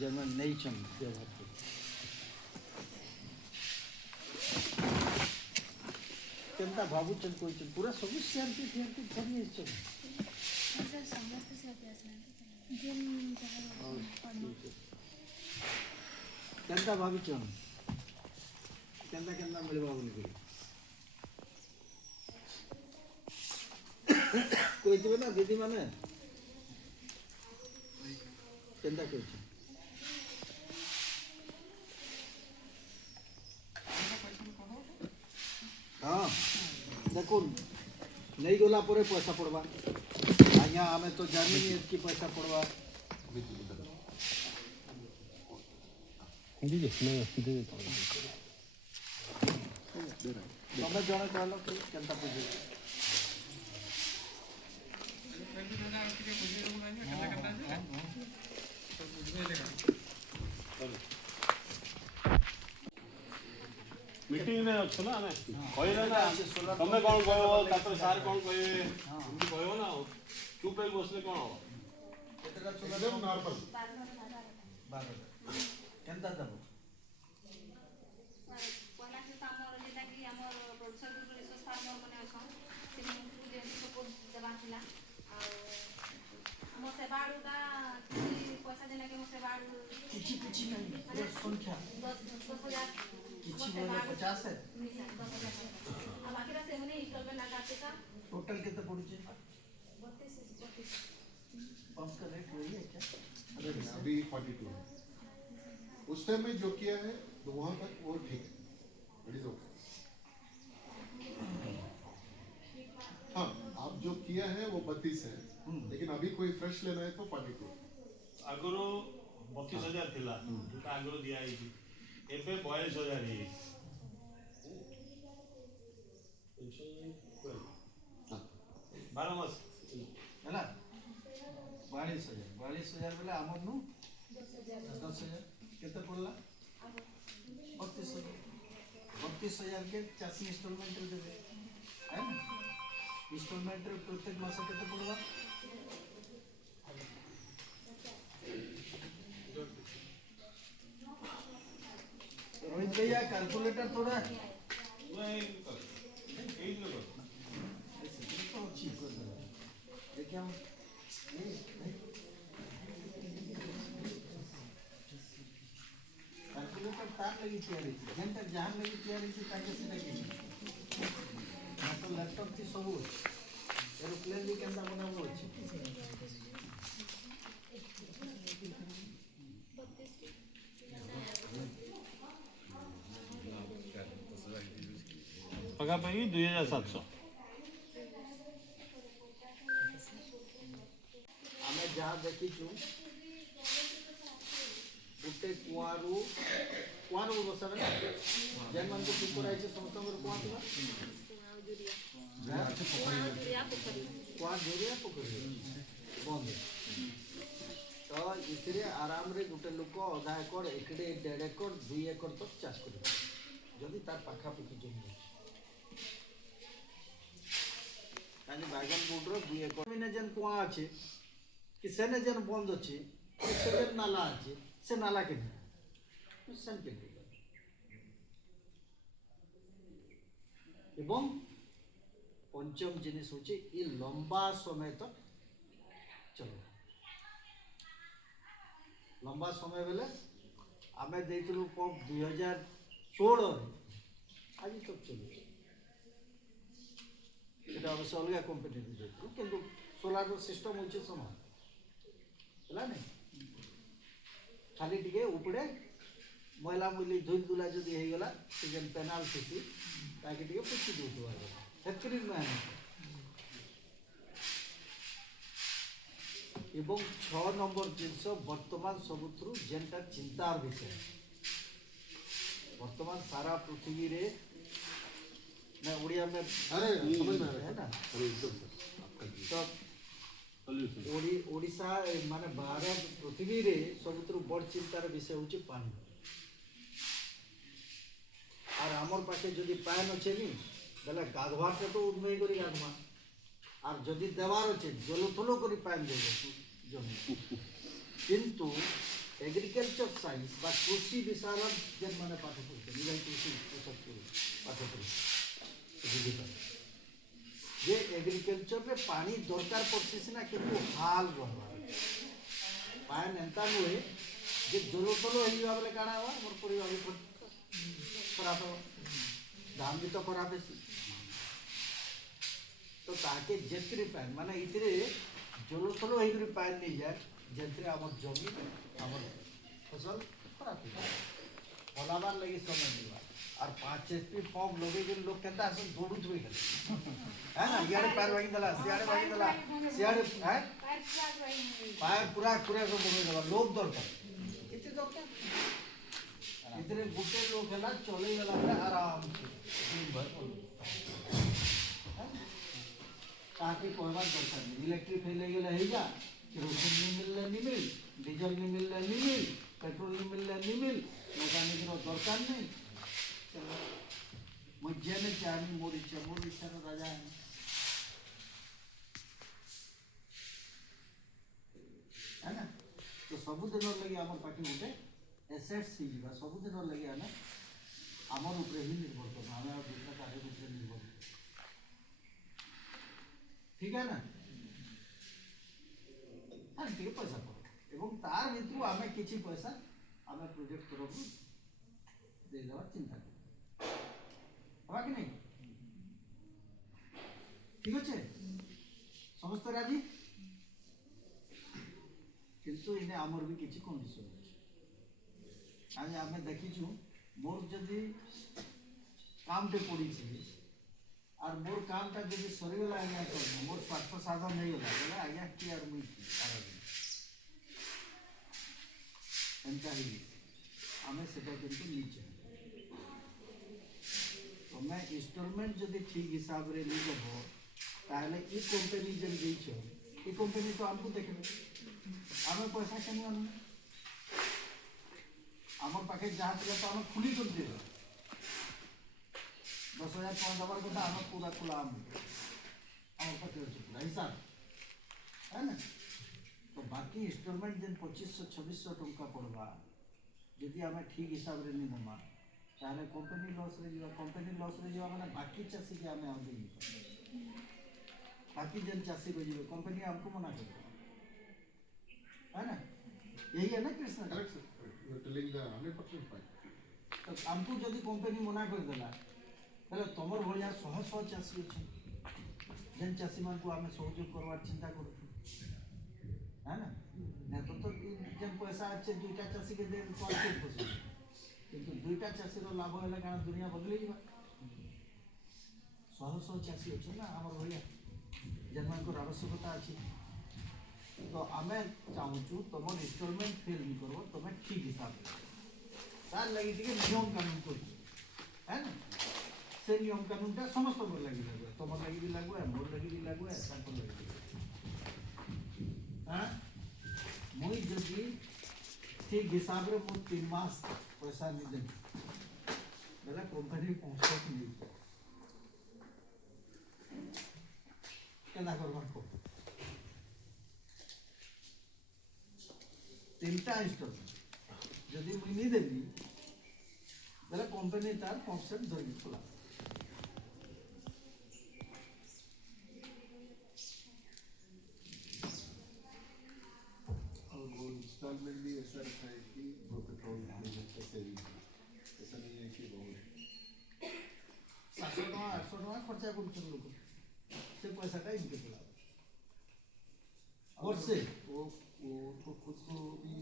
German नहीं चम व्यवहार को केनता भाबुचन कोई पूरा सब सीआरपी धरी चल सर समस्त से अभ्यास जिन केनता भाबुचन केनता केनता मिलबा बोली करी कोई दिबे ना दीदी माने केनता कहछ हाँ देखो नहीं गला पर पैसा पड़वा आज्ञा आमे तो जानी नहीं कि पैसा पड़वा तमें जन कहल कि केनता बुझे मीटिंग में अच्छो ना हमें कहले ना तमे कोन कहबो तापर सार कोन कहबे एमती कहबो ना चुप हे बसले कोन हो केतरा चला दे नॉर्मल 12 केनता दबो पहला से हमर जेटा कि हमर प्रोड्यूसर ग्रुप रिसोर्स फार्मर माने अछन से मुझे जे सपोर्ट देबा थिला आ हमर से बाडूटा पैसा देला के हमर से बाडू किछि नहीं पूरा संख्या 10,000 किछि बोले 50 है अब बाकी से मने इकल में लगाते का टोटल कितना पड़ुचे 32 पंप का रेट वही है क्या अभी 42 है उस टाइम में जो किया है तो वहाँ तक वो ठीक है इट इज ओके हाँ आप जो किया है वो 32 है लेकिन अभी कोई फ्रेश लेना है तो 42 आगरो 32,000 थिला तो आगरो दिया आइछि एबे 42,000 ही 12 मास है ना 42,000 बोले आमर नु 10,000 कितना पड़ला 32,000 के 80 इंस्टॉलमेंट रे देबे है ना इंस्टॉलमेंट रे प्रत्येक मास कितना पड़वा रोहित भैया कैलकुलेटर थोड़ा नहीं एई लोग तो ठीक कर दे देखिए हम कैलकुलेटर तार लगी तैयारी थी घंटा जहां लगी तैयारी थी ताकि से लगी ना तो लैपटॉप थी सब एरोप्लेन भी केंदा बनाबो अछि पगा पगी 2,700 आमे जहां देखी छु उते कुआरू बसबे ना जन मन को ऊपर आइছে समस्तंगर कुआ थिबा कुआ जोरिया पोखरी बंद तो इतरे आराम रे गुटे लोक आधा एकड़ एकड़े 1.5 एकड़ 2 एकड़ तक चाष करिबा जदि तार पाखा पखी जमी काली बागन बोर्डर 2 एकड़ में जन कुआ আছে कि सेने जन बंद अछि से नाला अछि से नाला के सेन के एवं पंचम जिनिस होचे ये लंबा समय तक चलो लंबा समय बेले आमे देइतलु पंप 2016 आज तक चलो এটা অবশ্য अलग कंपनी देइतलु किंतु सोलार सिस्टम होचे समान हला नै खाली टिके उपड़े मैला मुली धुल दुला जदि हे गला से जन पेनाल थी ताकि टिके पुछि दोतो फैक्ट्री में एवं 6 नंबर जिनस वर्तमान सबुथरु जेनटा चिंतार विषय वर्तमान सारा पृथ्वी रे मैं उड़िया में अरे समझ में आ रहा है ना अरे एकदम सर आपका तो ओडिशा माने भारत पृथ्वी रे सबुथरु बड़ चिंतार विषय होची पानी और आमर पाखे जदि पान अच्छे नी बेले गाधवाटे तो उन्मय करी गाधवा और जदि देवार अच्छे जलथलो करी पान देबो जमी किंतु एग्रीकल्चर साइंस बा कृषि विशारद जेन माने पाठ पढ़ते निजाम कृषि पोषक पाठ पढ़ते बुझिपारे जे एग्रीकल्चर रे पानी दरकार पड़ছে সিনা কিন্তু হাল रहबार पान एंता नुहे जे जलो तलो हेई बाबले काना हवा मोर परिवार भी खराब हो धान भी तो खराब है तो ताके जेतरे पान माने इतरे जलो तलो हेई पान नहीं जाए जेतरे हमर जमी हमर फसल खराब हो जाए फलाबार लगी समय मिलवा और 5 एचपी पंप लगे जो लोग कहता है दौड़ू थोड़ी कर है ना यारे पैर भागी दला सियाड़े है पैर पूरा पूरा सब बने दला लोग दरकार कितने दरकार इतने गुटे लोग है ना चले गला आराम से दिन भर ताकि कोई बात दरकार नहीं इलेक्ट्रिक फैले गए है जा केरोसिन नहीं मिल डीजल नहीं मिल पेट्रोल नहीं मिल मैकेनिक रो दरकार नहीं मुझे ने चानी मोर इच्छा राजा है ना तो सबुदिन लगे आम पाखे गोटे एसेट्स हो सबुदिन लगे आम आमर ऊपर ही निर्भर कर आम दूसरा कार्य ऊपर निर्भर ठीक है ना हाँ टे पैसा पड़े और तार भर आम कि पैसा आम प्रोजेक्ट तरफ देदेवा चिंता हवा कि नहीं ठीक अच्छे समस्त राजी किंतु इने आमर भी किसी कंडीशन अच्छे आज आम देखीचु मोर जदि कामटे पड़ी और मोर कामटा जब सरीगला आज्ञा कर मोर स्वार्थ साधन नहीं गला बोले आज्ञा कि और मुझे एंता ही आम से नीचे तुम्हें इंस्टॉलमेंट जब ठीक हिसाब से नहीं देव ताहले ये कंपनी जब देछ ये कंपनी तो आमको देखे आम पैसा केन आम पाखे जहाँ थी तो आम खुली कर दे 10,000 टका दबार कथा आम पूरा खुला आम पाखे अच्छे पूरा हिसाब है ना तो बाकी इंस्टॉलमेंट जेन 2500-2600 टका पड़वा यदि आम ठीक हिसाब से नहीं दमा ताहले कंपनी लॉस रे जीवा कंपनी लॉस रे जीवा माने बाकी चासी के आमे आउदे बाकी जन चासी को जीवा कंपनी हमको मना कर है ना यही है ना Krishna correct sir you are telling the 100% fight तो हमको जदी कंपनी मना कर देला पहले तमर भलिया सह सह चासी अछि जन चासी मान को आमे सहयोग करवार चिंता करू है ना ना तो जन पैसा अच्छे दुटा चासी के दे तो अच्छे फसल किंतु दुईटा चाषी लाभ है क्या दुनिया बदल शह चाषी अच्छे ना आम भाया जेन मान आवश्यकता अच्छी तो आम चाहूँ तुम इंस्टॉलमेंट फेल नहीं करो तुम ठीक हिसाब से तार लगी नियम कानून कर है ना से नियम कानूनटा समस्त लगे तुम लगे भी लगुए मोर लगे भी लगुए लगे हाँ मुई जदि ठीक हिसाब से मुझे 3 मास पैसा नहीं दे बोला कंपनी पहुँच नहीं क्या करवा को 3टा इंस्टॉलमेंट जदि मुई नहीं देवी बोला कंपनी तार कॉन्सेप्ट धरिक खोला और वो इंस्टॉलमेंट भी ऐसा रखा है कि वो पेट्रोल सेविंग ऐसा नहीं है कि बहुत 700 टका 800 टका खर्चा कर लोग से पैसा का इनके खोला और से वो तो खुद को भी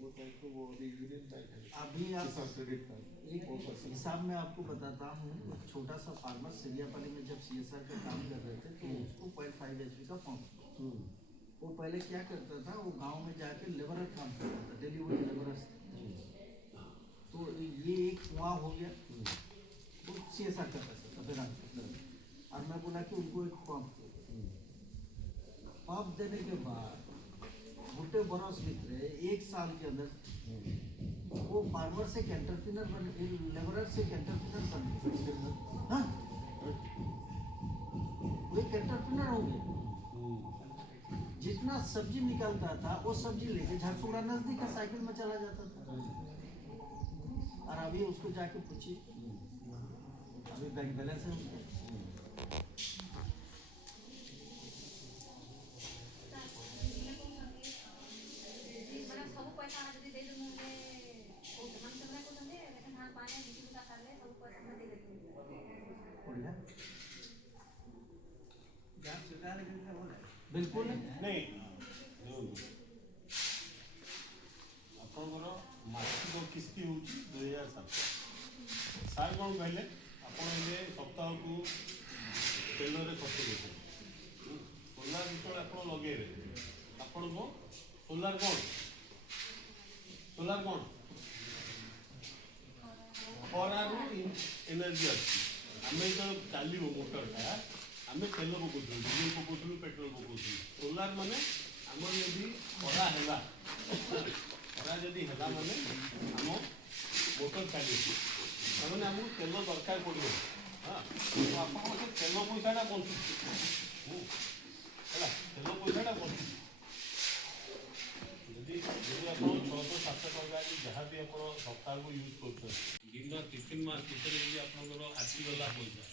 होता है तो वो अभी यूनियन बैंक है अभी आप किसान क्रेडिट कार्ड एक हिसाब में आपको बताता हूँ छोटा सा फार्मर सिरियापाली में जब CSR का काम कर रहे थे तो उसको 0.5 HP का पंप वो पहले क्या करता था वो गांव में जाके लेबरर काम करता था डिलीवरी लेबरर तो ये एक कुआं हो गया वो CSR करता था वेदांत और मैं बोला कि उनको एक पंप देने के बाद छोटे बरस भीतर 1 साल के अंदर वो फार्मर से एंटरप्रेन्योर बन लेबरर से एंटरप्रेन्योर बन गए हाँ वो एक एंटरप्रेन्योर हो गए जितना सब्जी निकलता था वो सब्जी लेके झारसुगड़ा नजदीक है, साइकिल में चला जाता था। और अभी उसको जाके पूछिए, अभी बैंक बैलेंस है उसका। ମାନେ ସବୁ ପଇସା ଯଦି ଦେଇଦେବୁ ମାନେ ସେମାନେ କହୁଛନ୍ତି ଧାନ ପାଣି ବିକି ବୁକା ସାରିଲେ ସବୁ ପଇସା ଆମେ ଦେଇଦେବୁ। बढ़िया, बिल्कुल नहीं देखो आपंकर मासिक किस्ती हूँ 2007 सार कौन कहले आपड़ ये सप्ताह को तेल खर्च कर सोलार जो आप लगे आपण को सोलार कौन खरारू एनर्जी अच्छी आम जो चलो मोटरटा आम तेल पकाऊ डीजेल पकाऊ पेट्रोल पकाऊ सोलार माने आम यदि खरा है खरा जदि है माने आम मोटर चलो मैंने आमको तेल दरकार पड़ो हाँ तो आप तेल पैसाटा बचुँ है तेल पैसाटा बचुँ जदि आप 600-700 टका जहाँ भी आप सप्ताह को यूज कर दिन 3 मास भितर यदि आपंकर आसीगला पैसा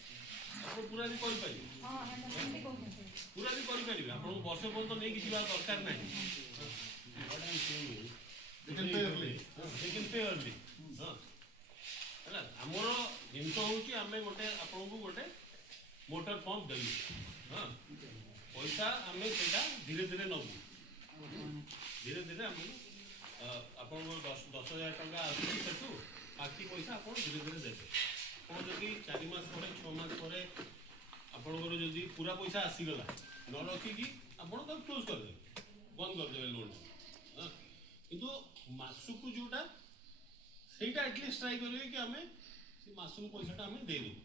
आप पूरा भी करें ହଁ ହେମିତି କହୁଛନ୍ତି। पूरा भी करें आप वर्ष पर्यटन नहीं कि दरकार ना आमर जिनस हूँ आम गोटे आपन को गोटे मोटर पंप देलु हाँ पैसा आम से धीरे धीरे नबू धीरे धीरे आम आप 10,000 टका आसू बाकी पैसा आप धीरे धीरे देते आप जदि 4 मास पर 6 मास पर आपंकर जदि पूरा पैसा आसीगला न रखिकी आप क्लोज करदे बंद करदे लोन हाँ किंतु मासक जोटा सहीटा एटलिस्ट ट्राई करेंगे कि आम मासक पैसाटा आम देदेव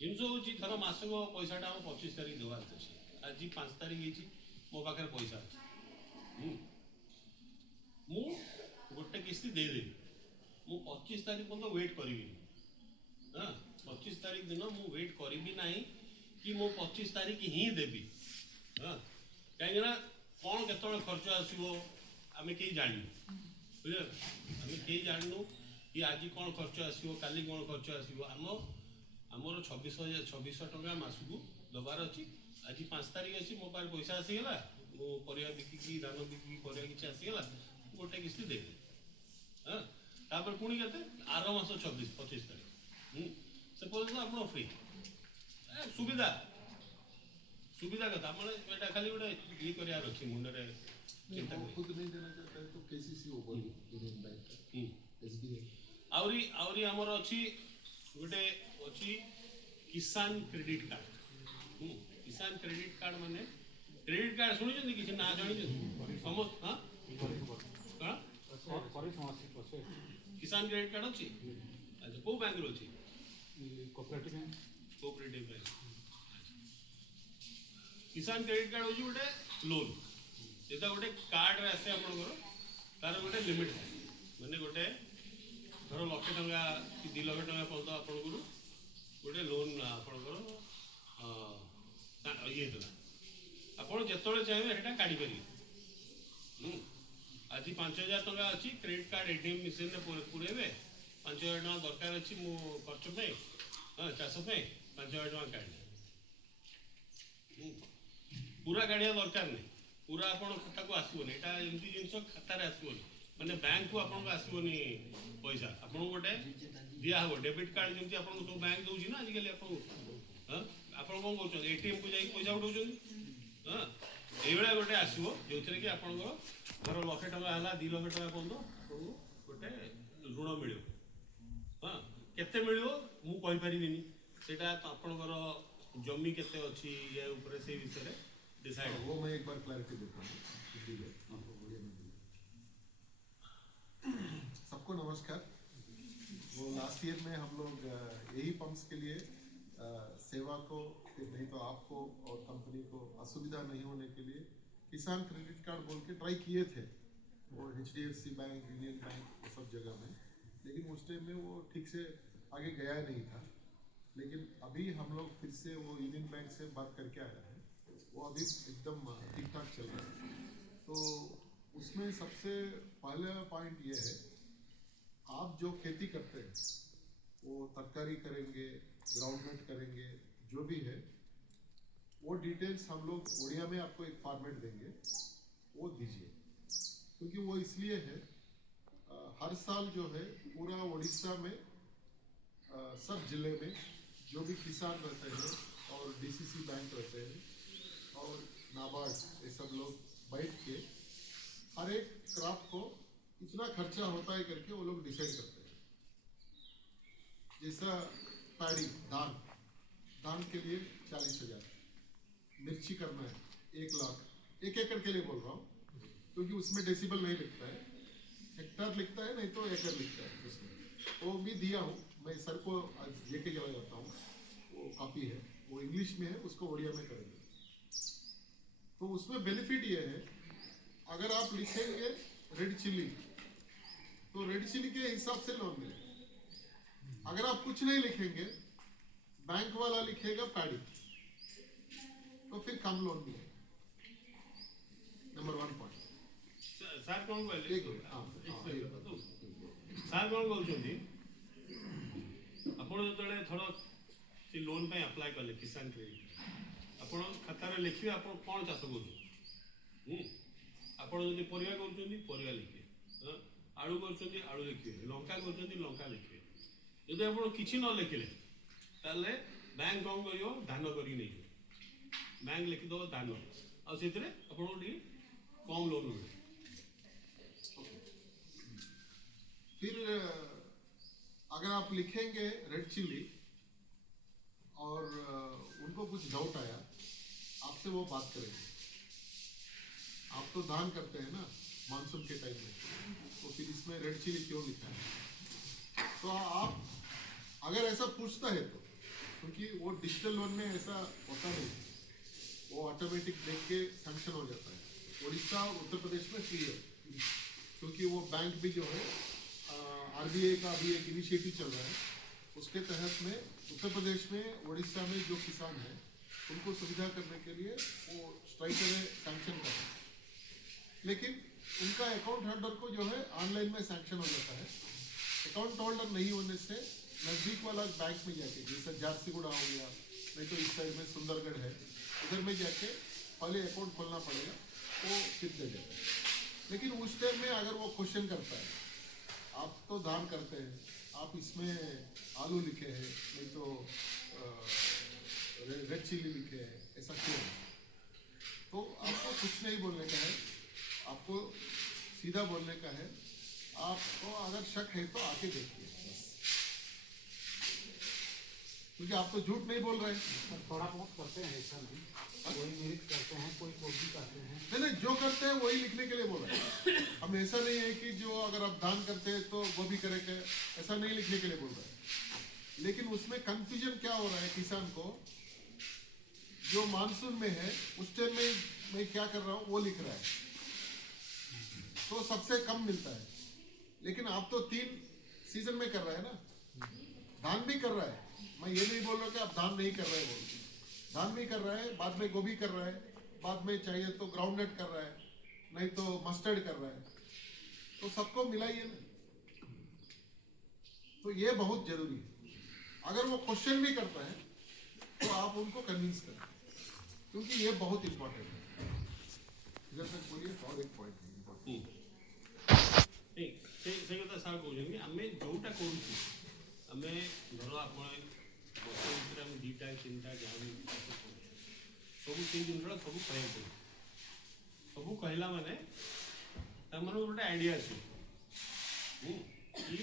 जिनस हूँ धर मासक पैसाटा आम 25 तारीख देवार अच्छे आज 5 तारीख हो मो पाखे पैसा अच्छे मु गोटे किस्ती देदेवी मु 25 तारीख पर्यटन वेट करी हाँ 25 तारीख दिन मु वेट करी ना कि मु 25 तारीख ही देवी हाँ कहीं कौन केत खर्च आसो आम कहीं जानू बुझे आम कहीं जानू कि आज कौन खर्च आसो काली कौन खर्च आसो आमर 26,000 टका मासक दबार अच्छी आज 5 तारीख अच्छी मो पास पैसा आसीगला मो परिया बिकिकी धान बिकिकी परिया किसी आसीगला गोटे किस्ती दे हाँ तापर पुणी के आर मास 25 तारीख से पर्यटन आप फ्री सुविधा सुविधा कथा मैंने खाली गोटे ये करार अच्छी मुंडे चिंता खुद नहीं देना चाहता है तो केसीसी वो बोली यूनियन बैंक एसबीआई आउरी आमर अच्छी गोटे अच्छी किसान क्रेडिट कार्ड किसान क्रेडिट कार्ड माने क्रेडिट कार्ड शुणी किसी ना जानी समस्त हाँ किसान क्रेडिट कार्ड अच्छी अच्छा कौ बैंक रो अच्छी कोऑपरेटिव बैंक किसान क्रेडिट कार्ड हूँ गोटे लोन जेटा गोटे कार्ड रे आसे आपनकर तार गोटे लिमिट है माने गोटे धर 1 लाख टका कि 2 लाख टका पर्यंत आपनकर गोटे लोन आपनकर ये देला आपन जेतोले चाहिए सेटा काढी पारि आज 5,000 टका अच्छी क्रेडिट कार्ड एटीएम मशीन रे पुरेबे 5,000 टका दरकार अच्छी मो खर्च पे हाँ चाष पे 5,000 टका काढी पूरा काढ़िया दरकार नहीं पूरा आप खाता को आसबनी यहाँ एमती जिन खातार आसबनी मैंने बैंक को आपको आसबनी पैसा आपको गोटे दिहब डेबिट कार्ड जमी आप सब बैंक दूसरी ना आजिकल आप हाँ आप कौन कर एटीएम को जाइए पैसा उठाऊँ हाँ ये गोटे आसो जो थी कि आपंकर धर 1 लाख टका है 2 लाख टका पर्यटन गोटे ऋण मिल हाँ केते मिल मुझे सेटा आपंकर जमी केते अच्छी ये ऊपर से विषय डिसाइड वो मैं एक बार क्लैरिटी देता हूँ सबको नमस्कार। वो लास्ट ईयर में हम लोग यही पंप्स के लिए सेवा को नहीं तो आपको और कंपनी को असुविधा नहीं होने के लिए किसान क्रेडिट कार्ड बोल के ट्राई किए थे वो HDFC बैंक यूनियन बैंक वो सब जगह में, लेकिन उस टाइम में वो ठीक से आगे गया नहीं था। लेकिन अभी हम लोग फिर से वो यूनियन बैंक से बात करके आया है, वो अभी एकदम ठीक ठाक चल रहा है। तो उसमें सबसे पहला पॉइंट ये है, आप जो खेती करते हैं वो तरकारी करेंगे, ग्राउंडनट करेंगे, जो भी है वो डिटेल्स हम लोग उड़िया में आपको एक फॉर्मेट देंगे, वो दीजिए। क्योंकि वो इसलिए है, हर साल जो है पूरा उड़ीसा में सब जिले में जो भी किसान रहते हैं और डीसीसी बैंक रहते हैं और नाबार्ड, ये सब लोग बैठ के हर एक क्रॉप को इतना खर्चा होता है करके वो लोग डिसाइड करते हैं। जैसा पैडी धान के लिए 40,000, मिर्ची करना है 1 लाख, 1 एकड़ के लिए बोल रहा हूँ क्योंकि उसमें डेसिबल नहीं लिखता है, हेक्टर लिखता है, नहीं तो एकड़ लिखता है उसमें। वो भी दिया हूँ मैं सर को, आज लेके चला जाता हूँ, वो कॉपी है, वो इंग्लिश में है, उसको उड़िया में करेंगे। तो उसमें बेनिफिट ये है, अगर आप लिखेंगे रेड चिल्ली तो रेड चिल्ली के हिसाब से लोन मिलेगा। अगर आप कुछ नहीं लिखेंगे, बैंक वाला लिखेगा पैडी, तो फिर कम लोन मिलेगा। Number 1 point. ସାର୍ କ'ଣ କହିଲେ ସାର୍ କ'ଣ କହୁଛନ୍ତି, ଆପଣ ଯେତେବେଳେ ଥର ସେ ଲୋନ୍ ପାଇଁ ଆପ୍ଲାଏ କଲେ କିଷାନ କ୍ରେଡିଟ୍, ଆପଣ ଖାତାରେ ଲେଖିବେ ଆପଣ କ'ଣ ଚାଷ କରୁଛନ୍ତି। ଆପଣ ଯଦି ପରିବା କରୁଛନ୍ତି ପରିବା ଲେଖିବେ, ଆଳୁ କରୁଛନ୍ତି ଆଳୁ ଲେଖିବେ, ଲଙ୍କା କରୁଛନ୍ତି ଲଙ୍କା ଲେଖିବେ। ଯଦି ଆପଣ କିଛି ନ ଲେଖିଲେ ତାହେଲେ ବ୍ୟାଙ୍କ କ'ଣ କରିବ, ଧାନ କରିକି ନେଇଯିବ। ବ୍ୟାଙ୍କ ଲେଖିଦେବ ଧାନ, ଆଉ ସେଥିରେ ଆପଣଙ୍କୁ ଟିକେ କମ୍ ଲୋନ୍ ମିଳିବ। फिर अगर आप लिखेंगे रेड चिल्ली और उनको कुछ डाउट आया, आपसे वो बात करेंगे। आप तो दान करते हैं ना मानसून के टाइम में, तो फिर इसमें रेड चिल्ली क्यों लिखा है? तो आप अगर ऐसा पूछता है तो, क्योंकि वो डिजिटल लोन में ऐसा होता नहीं, वो ऑटोमेटिक देख के सैंक्शन हो जाता है। उड़ीसा उत्तर प्रदेश में फ्री है, क्योंकि वो बैंक भी जो है आरबीआई का अभी एक इनिशिएटिव चल रहा है, उसके तहत में उत्तर प्रदेश में उड़ीसा में जो किसान है उनको सुविधा करने के लिए वो स्ट्राइकर सैंक्शन कर रहे हैं। लेकिन उनका अकाउंट होल्डर को जो है ऑनलाइन में सैंक्शन हो जाता है। अकाउंट होल्डर नहीं होने से नज़दीक वाला बैंक में जाके, जैसे झारसीगुड़ा हो गया, नहीं तो इस साइड में सुंदरगढ़ है, उधर में जाके पहले अकाउंट खोलना पड़ेगा, वो फिर दे देगा। लेकिन उस टाइम में अगर वो क्वेश्चन करता है, आप तो दान करते हैं, आप इसमें आलू लिखे हैं, नहीं तो रेड चिल्ली लिखे हैं, ऐसा क्यों? तो आपको कुछ नहीं बोलने का है, आपको सीधा बोलने का है। आपको अगर शक है तो आके देखिए बस, क्योंकि आप तो झूठ नहीं बोल रहे हैं। थोड़ा बहुत करते हैं, ऐसा नहीं, कोई मेरिट करते हैं, कोई भी करते हैं। नहीं, जो करते हैं वही लिखने के लिए बोला है। हम ऐसा नहीं है कि जो अगर आप दान करते हैं तो वो भी करेंगे, ऐसा नहीं लिखने के लिए बोल रहा है। लेकिन उसमें कंफ्यूजन क्या हो रहा है किसान को, जो मानसून में है उस टाइम में मैं क्या कर रहा हूँ वो लिख रहा है, तो सबसे कम मिलता है। लेकिन आप तो 3 सीजन में कर रहा है ना, धान भी कर रहा है। मैं ये नहीं बोल रहा कि आप धान नहीं कर रहे बोल, धान भी कर रहा है, बाद में गोभी कर रहा है, बाद में चाहिए तो ग्राउंडनट कर रहा है, नहीं तो मस्टर्ड कर रहा है, तो सबको मिलाइए ना। तो ये बहुत जरूरी है। अगर वो क्वेश्चन भी करता है तो आप उनको कन्विंस करें, क्योंकि ये बहुत इंपॉर्टेंट है। इधर तक बोलिए, और एक पॉइंट से कथा सार कहते आम जोटा करूँ आम धर आप वर्ष भितर आम 2टा 3टा जहाँ भी सब से जिनसा सब कह सब कहला माने गोटे आइडिया अच्छे कि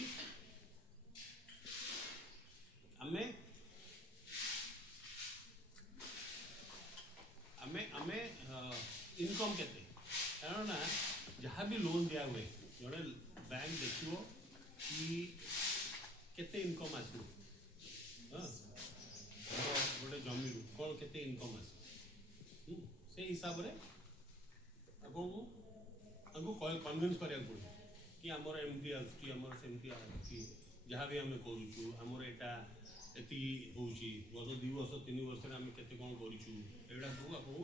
आमे आमे आमे इनकम केते, कारण ना जहाँ भी लोन दिया हुए जड़े बैंक देखो कि केते इनकम आसो, हाँ गोटे जमी कौन केते इनकम आसो, से हिसाब रे आपको कन्विन्स करा पड़े कि आमर एमती आसुची आमर सेमती आसुची, जहाँ भी आम करूँ आमर एटा एति होउची, गत 2 वर्ष 3 वर्ष आम केते कौन करूँ, एगुड़ा सब आपको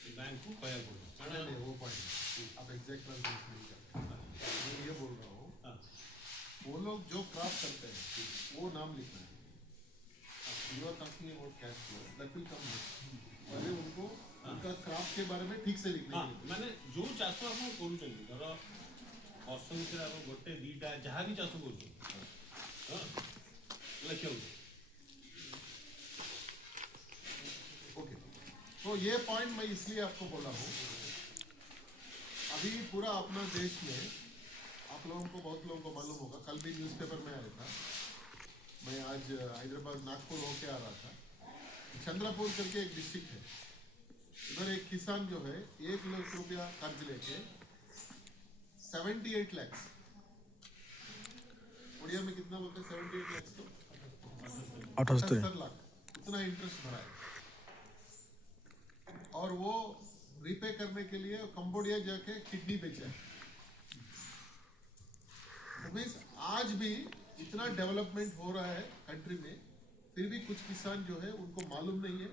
बैंक को कहया पड़ो नहीं नहीं, वो पॉइंट आप एग्जैक्ट ट्रांसलेशन नहीं करते। मैं ये बोल रहा हूँ, हाँ वो लोग जो क्रॉप करते हैं वो नाम लिखना है। You are talking about cash flow, that will come next. पहले उनको उनका क्रॉप के बारे में ठीक से लिखना हाँ है। माने जो चाष आप करूଛନ୍ତି धर ବର୍ଷ ଭିତରେ आप गोटे दीटा जहाँ भी चाष करूଛନ୍ତି हाँ लिखियो ओके, तो ये पॉइंट मैं इसलिए आपको बोला हूँ, अभी पूरा अपना देश में आप लोगों को, बहुत लोगों को मालूम होगा, कल भी न्यूज़पेपर में आया था, मैं आज हैदराबाद नागपुर होके आ रहा था, चंद्रपुर करके एक डिस्ट्रिक्ट है, उधर एक किसान जो है 1 लाख रुपया कर्ज लेके 78 लाख, उड़िया में कितना बोलते हैं 78 लाख तो 78 लाख, उतना इंटरेस्ट भरा है। और वो रिपे करने के लिए कंबोडिया जाके किडनी बेचा है। तो मीन्स आज भी इतना डेवलपमेंट हो रहा है कंट्री में, फिर भी कुछ किसान जो है उनको मालूम नहीं है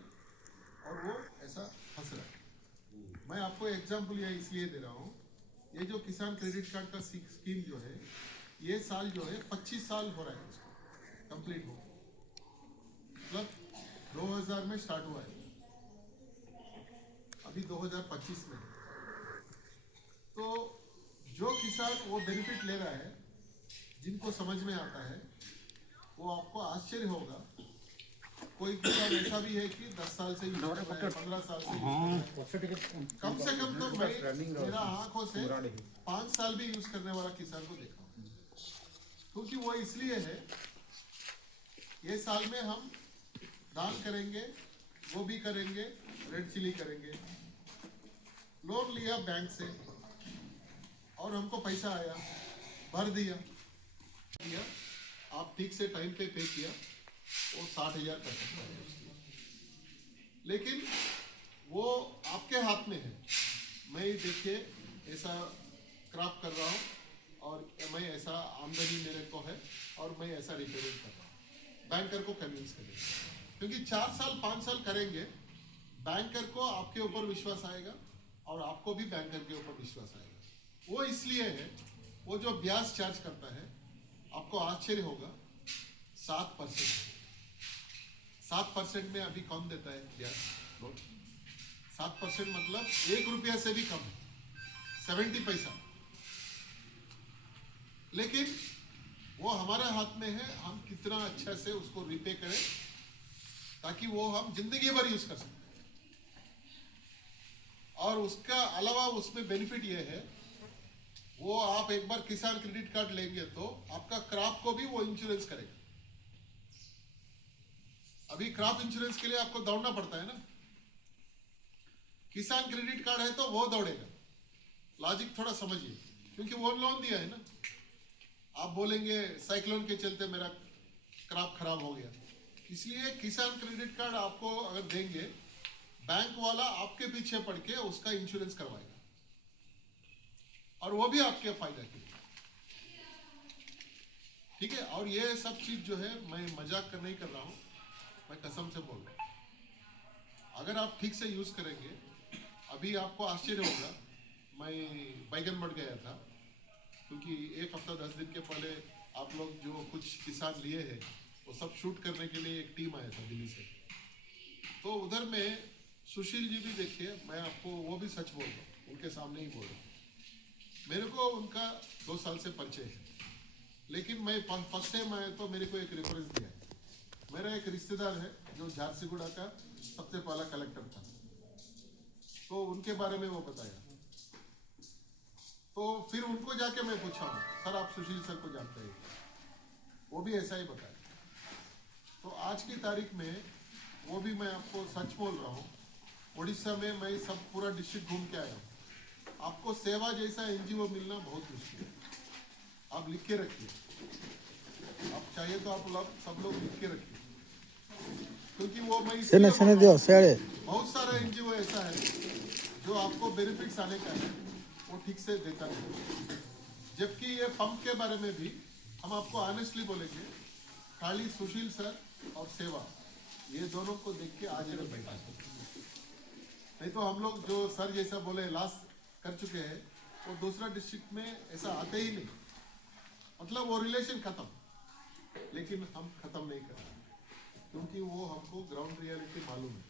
और वो ऐसा फंस रहा है। मैं आपको एग्जाम्पल यह इसलिए दे रहा हूँ, ये जो किसान क्रेडिट कार्ड का स्कीम जो है, ये साल जो है 25 साल हो रहा है उसको कंप्लीट हो, मतलब 2000 में स्टार्ट हुआ है, अभी 2025 में। तो जो किसान वो बेनिफिट ले रहा है, जिनको समझ में आता है, वो आपको आश्चर्य होगा, कोई किसान ऐसा भी है कि 10 साल से यूज कर रहा है, 15 साल से यूज कर रहा है। कम से कम तो मैं मेरा आंखों से 5 साल भी यूज करने वाला किसान को देखा हूं। क्योंकि वो इसलिए है, ये साल में हम दान करेंगे, वो भी करेंगे, रेड चिली करेंगे, लोन लिया बैंक से और हमको पैसा आया, भर दिया, आप ठीक से टाइम पे पे किया, वो 60,000 कर सकता है उसकी। लेकिन वो आपके हाथ में है। मैं देखिए ऐसा क्रॉप कर रहा हूँ और मैं ऐसा आमदनी मेरे को है और मैं ऐसा रिपेमेंट कर रहा हूँ, बैंकर को कन्विंस करेंगे, क्योंकि 4 साल 5 साल करेंगे, बैंकर को आपके ऊपर विश्वास आएगा और आपको भी बैंकर के ऊपर विश्वास आएगा। वो इसलिए है, वो जो ब्याज चार्ज करता है, आपको आश्चर्य होगा, 7%। 7% में अभी कौन देता है ब्याज? 7% मतलब 1 रुपया से भी कम है, 70 पैसा। लेकिन वो हमारे हाथ में है, हम कितना अच्छा से उसको रिपे करें ताकि वो हम जिंदगी भर यूज कर सकें। और उसका अलावा उसमें बेनिफिट ये है, वो आप एक बार किसान क्रेडिट कार्ड लेंगे तो आपका क्रॉप को भी वो इंश्योरेंस करेगा। अभी क्रॉप इंश्योरेंस के लिए आपको दौड़ना पड़ता है ना, किसान क्रेडिट कार्ड है तो वो दौड़ेगा। लॉजिक थोड़ा समझिए, क्योंकि वो लोन दिया है ना। आप बोलेंगे साइक्लोन के चलते मेरा क्रॉप खराब हो गया, इसलिए किसान क्रेडिट कार्ड आपको अगर देंगे, बैंक वाला आपके पीछे पड़ के उसका इंश्योरेंस करवाएगा और वो भी आपके फायदा के लिए, ठीक है। और ये सब चीज जो है, मैं मजाक कर नहीं कर रहा हूँ, मैं कसम से बोल रहा हूँ। अगर आप ठीक से यूज करेंगे, अभी आपको आश्चर्य होगा, मैं बैगन बढ़ गया था, क्योंकि 1 हफ्ता 10 दिन के पहले आप लोग जो कुछ किसान लिए हैं, वो सब शूट करने के लिए एक टीम आया था दिल्ली से। तो उधर में सुशील जी भी देखिए, मैं आपको वो भी सच बोल रहा हूँ, उनके सामने ही बोल रहा हूँ। मेरे को उनका 2 साल से परिचय है, लेकिन मैं फर्स्ट टाइम आया तो मेरे को एक रेफरेंस दिया। मेरा एक रिश्तेदार है जो झारसीगुड़ा का सबसे पहला कलेक्टर था, तो उनके बारे में वो बताया। तो फिर उनको जाके मैं पूछा हूँ, सर आप सुशील सर को जानते हैं? वो भी ऐसा ही बताया। तो आज की तारीख में वो भी मैं आपको सच बोल रहा हूँ, उड़ीसा में मैं सब पूरा डिस्ट्रिक्ट घूम के आया हूँ। आपको सेवा जैसा एनजीओ मिलना बहुत मुश्किल है। आप लिख के रखिए, आप चाहिए तो आप लोग सब लोग लिख के रखिए, क्योंकि वो मैं इसलिए बहुत सारा एनजीओ ऐसा है जो आपको बेनिफिट्स आने का है, वो ठीक से देता नहीं। जबकि ये पंप के बारे में भी हम आपको ऑनेस्टली बोलेंगे, खाली सुशील सर और सेवा, ये दोनों को देख के आज बैठा। नहीं तो हम लोग जो सर जैसा बोले लास्ट कर चुके हैं वो दूसरा डिस्ट्रिक्ट में ऐसा आते ही नहीं, मतलब वो रिलेशन खत्म। लेकिन हम खत्म नहीं कर रहे क्योंकि वो हमको ग्राउंड रियलिटी मालूम है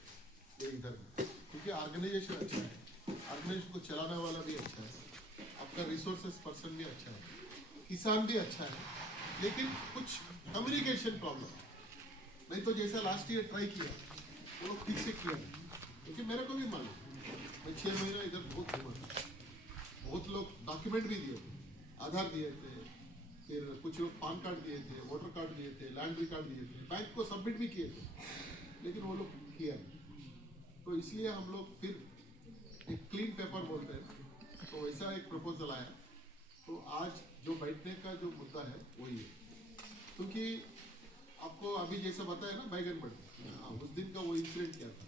ये इधर में, क्योंकि ऑर्गेनाइजेशन अच्छा है, ऑर्गेनाइजेशन को चलाने वाला भी अच्छा है, आपका रिसोर्सेस पर्सन भी अच्छा है, किसान भी अच्छा है, लेकिन कुछ कम्युनिकेशन प्रॉब्लम। नहीं तो जैसा लास्ट ईयर ट्राई किया वो लोग ठीक से किया नहीं, क्योंकि मेरे को भी मालूम, मैं 6 महीना इधर बहुत घूमा था, बहुत लोग डॉक्यूमेंट भी दिए थे, आधार दिए थे, फिर कुछ लोग पान कार्ड दिए थे, वोटर कार्ड दिए थे, लैंड रिकॉर्ड दिए थे, बैंक को सबमिट भी किए थे, लेकिन वो लोग किया नहीं। तो इसलिए हम लोग फिर एक क्लीन पेपर बोलते हैं, तो वैसा एक प्रपोजल आया। तो आज जो बैठने का जो मुद्दा है वही है, क्योंकि आपको अभी जैसा बताया ना बैगन बढ़, उस दिन का वो इंसिडेंट क्या था।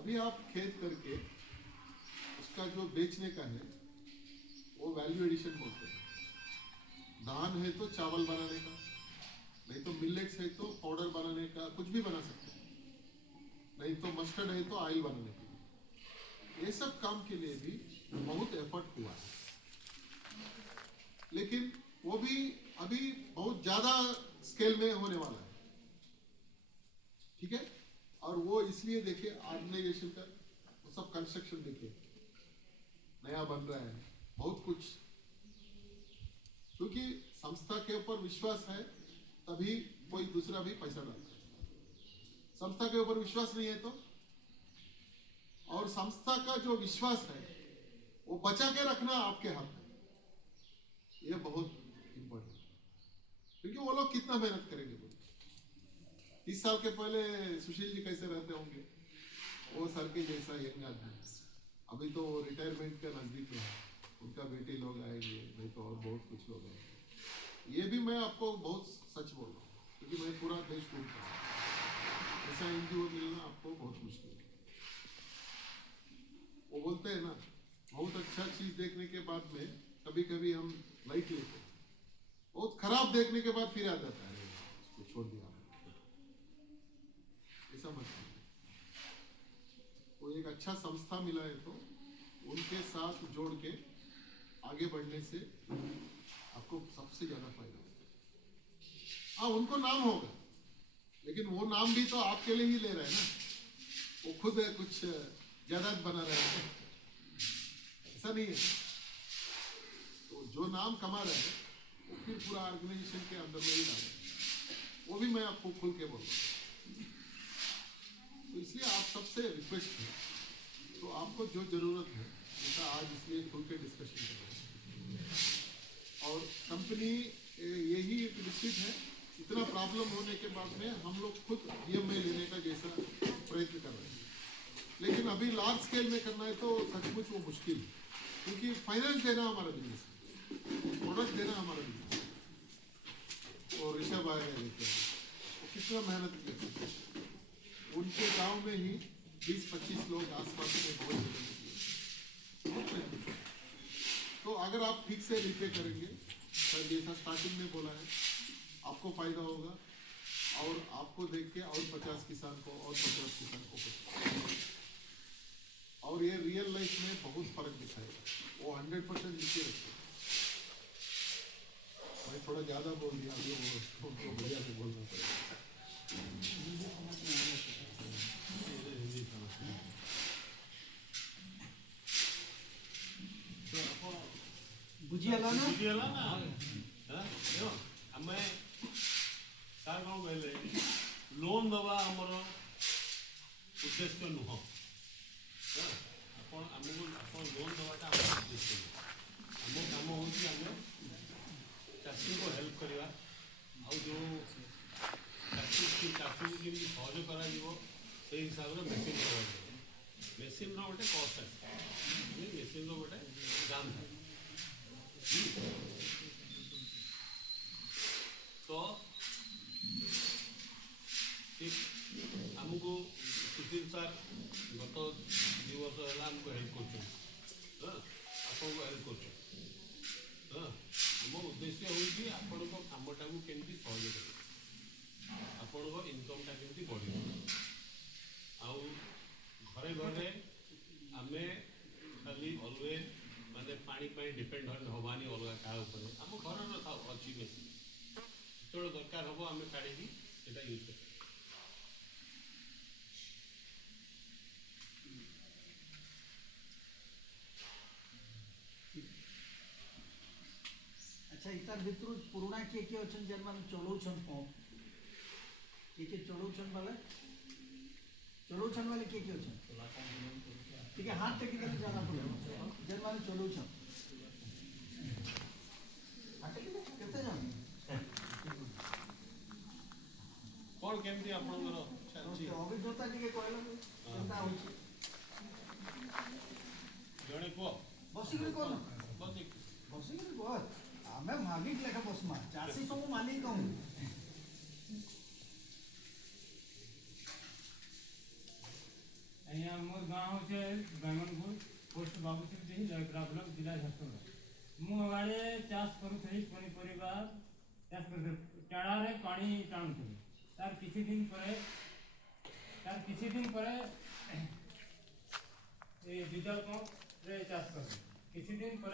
अभी आप खेत करके उसका जो बेचने का है वो वैल्यू एडिशन बोलते हैं। धान है तो चावल बनाने का, नहीं तो मिलेट्स है तो पाउडर बनाने का, कुछ भी बना सकते हैं, नहीं तो मस्टर्ड है तो ऑयल बनाने के लिए, ये सब काम के लिए भी बहुत एफर्ट हुआ है। लेकिन वो भी अभी बहुत ज्यादा स्केल में होने वाला है, ठीक है। और वो इसलिए देखिए ऑर्गेनाइजेशन का वो सब कंस्ट्रक्शन देखिए नया बन रहा है, बहुत कुछ, क्योंकि संस्था के ऊपर विश्वास है तभी कोई दूसरा भी पैसा डालता है। संस्था के ऊपर विश्वास नहीं है तो, और संस्था का जो विश्वास है वो बचा के रखना आपके हाथ में, ये बहुत इंपॉर्टेंट है। क्योंकि वो लोग कितना मेहनत करेंगे बोलो, 30 साल के पहले सुशील जी कैसे रहते होंगे, वो सर के जैसा यंग आदमी, अभी तो रिटायरमेंट का नजदीक है, उनका बेटे लोग आएंगे, नहीं तो और बहुत कुछ लोग आएंगे। ये भी मैं आपको बहुत सच बोल रहा हूँ, क्योंकि मैं पूरा देश घूमता हूँ, ऐसा एनजीओ मिलना आपको बहुत मुश्किल है। वो बोलते हैं ना, बहुत अच्छा चीज देखने के बाद में कभी कभी हम लाइट लेते हैं, बहुत खराब देखने के बाद फिर आ जाता है उसको छोड़ दिया, ऐसा मत करो। कोई एक अच्छा संस्था मिला है तो उनके साथ जोड़ के आगे बढ़ने से आपको सबसे ज्यादा फायदा होगा। हाँ, उनको नाम होगा, लेकिन वो नाम भी तो आपके लिए ही ले रहे हैं ना, वो खुद कुछ जायदाद बना रहे हैं, ऐसा नहीं है। तो जो नाम कमा रहे हैं वो फिर पूरा ऑर्गेनाइजेशन के अंदर में ही डाले, वो भी मैं आपको खुल के बोल रहा हूँ। तो इसलिए आप सबसे रिक्वेस्ट है, तो आपको जो जरूरत है, जैसा आज इसलिए खुल के डिस्कशन कर रहे हैं, और कंपनी यही एक निश्चित है, इतना प्रॉब्लम होने के बाद में हम लोग खुद EMI लेने का जैसा प्रयत्न कर रहे हैं, लेकिन अभी लार्ज स्केल में करना है तो सचमुच वो मुश्किल है, क्योंकि फाइनेंस देना हमारा बिजनेस है, प्रोडक्ट देना हमारा बिजनेस है। और ऋषभ आएगा लेकर, वो कितना मेहनत करते हैं, उनके गांव में ही 20-25 लोग आसपास में बहुत जगह। तो अगर आप ठीक से रिपे करेंगे, सर जैसा स्टार्टिंग में बोला है, आपको फायदा होगा, और आपको देख के और 50 किसान को और 50 किसान को, और ये रियल लाइफ में बहुत फर्क दिखाएगा, वो 100% नीचे रखते। मैं थोड़ा ज्यादा बोल दिया, अभी वो उनको बढ़िया से बोलना पड़ेगा। ବୁଝିହେଲା ନା? ବୁଝିହେଲା ନା? ଦେଖ ଆମେ ସାର୍ କ'ଣ କହିଲେ, ଲୋନ୍ ଦେବା ଆମର ଉଦ୍ଦେଶ୍ୟ ନୁହଁ। ଆପଣ ଆମକୁ ଲୋନ୍ ଦେବାଟା ଆମର ଉଦ୍ଦେଶ୍ୟ ନୁହଁ। ଆମ କାମ ହେଉଛି ଆମେ ଚାଷୀଙ୍କୁ ହେଲ୍ପ କରିବା, ଆଉ ଯେଉଁ ଚାଷୀକୁ କେମିତି ସହଜ କରାଯିବ ସେଇ ହିସାବରେ ମେସିନ୍ କରାଯିବ। ମେସିନ୍ର ଗୋଟେ କଷ୍ଟ ଆସେ, ମେସିନ୍ର ଗୋଟେ ଦାମ୍ ଥାଏ। तो आमको सुशील सार गत 2 वर्ष है आमको हेल्प कर हेल्प कर उद्देश्य हूँ आपण कामटा को केमती सहज कर आपण इनकमटा केमती बढ़ घरे घरे पानी डिपेंड हवानी अलग क्या आम घर अच्छी मेसीन जो दरकार हम आम काढ़ी यूज कर अच्छा इतार भितर पुराना किए अच्छा जेन मैंने चलाउछन पंप किए चलाउछन वाले किए अच्छा ठीक है हाथ टेकी देले जाना पड़े जेन मैंने चलाउछन हाथ टेकी केते जन कौन केमती आपनकर चलछि अभिज्ञता टिके कहला केनता होछि जणे को बसिकरी कोन बस बसिकरी कोन आमे मालिक लेखा बसमा चासी सब मालिक कहूँ अँ मोर गाँव है बैंगनपुर पोस्ट बाबूसिंह देही लयकरा ब्लॉक जिला झारखंड मु आड़े चाष करूथी पनीपरिया चाष कर टाड़े पानी टाणुथी तार किसी दिन पर डीजल पंप रे चाष कर किसी दिन पर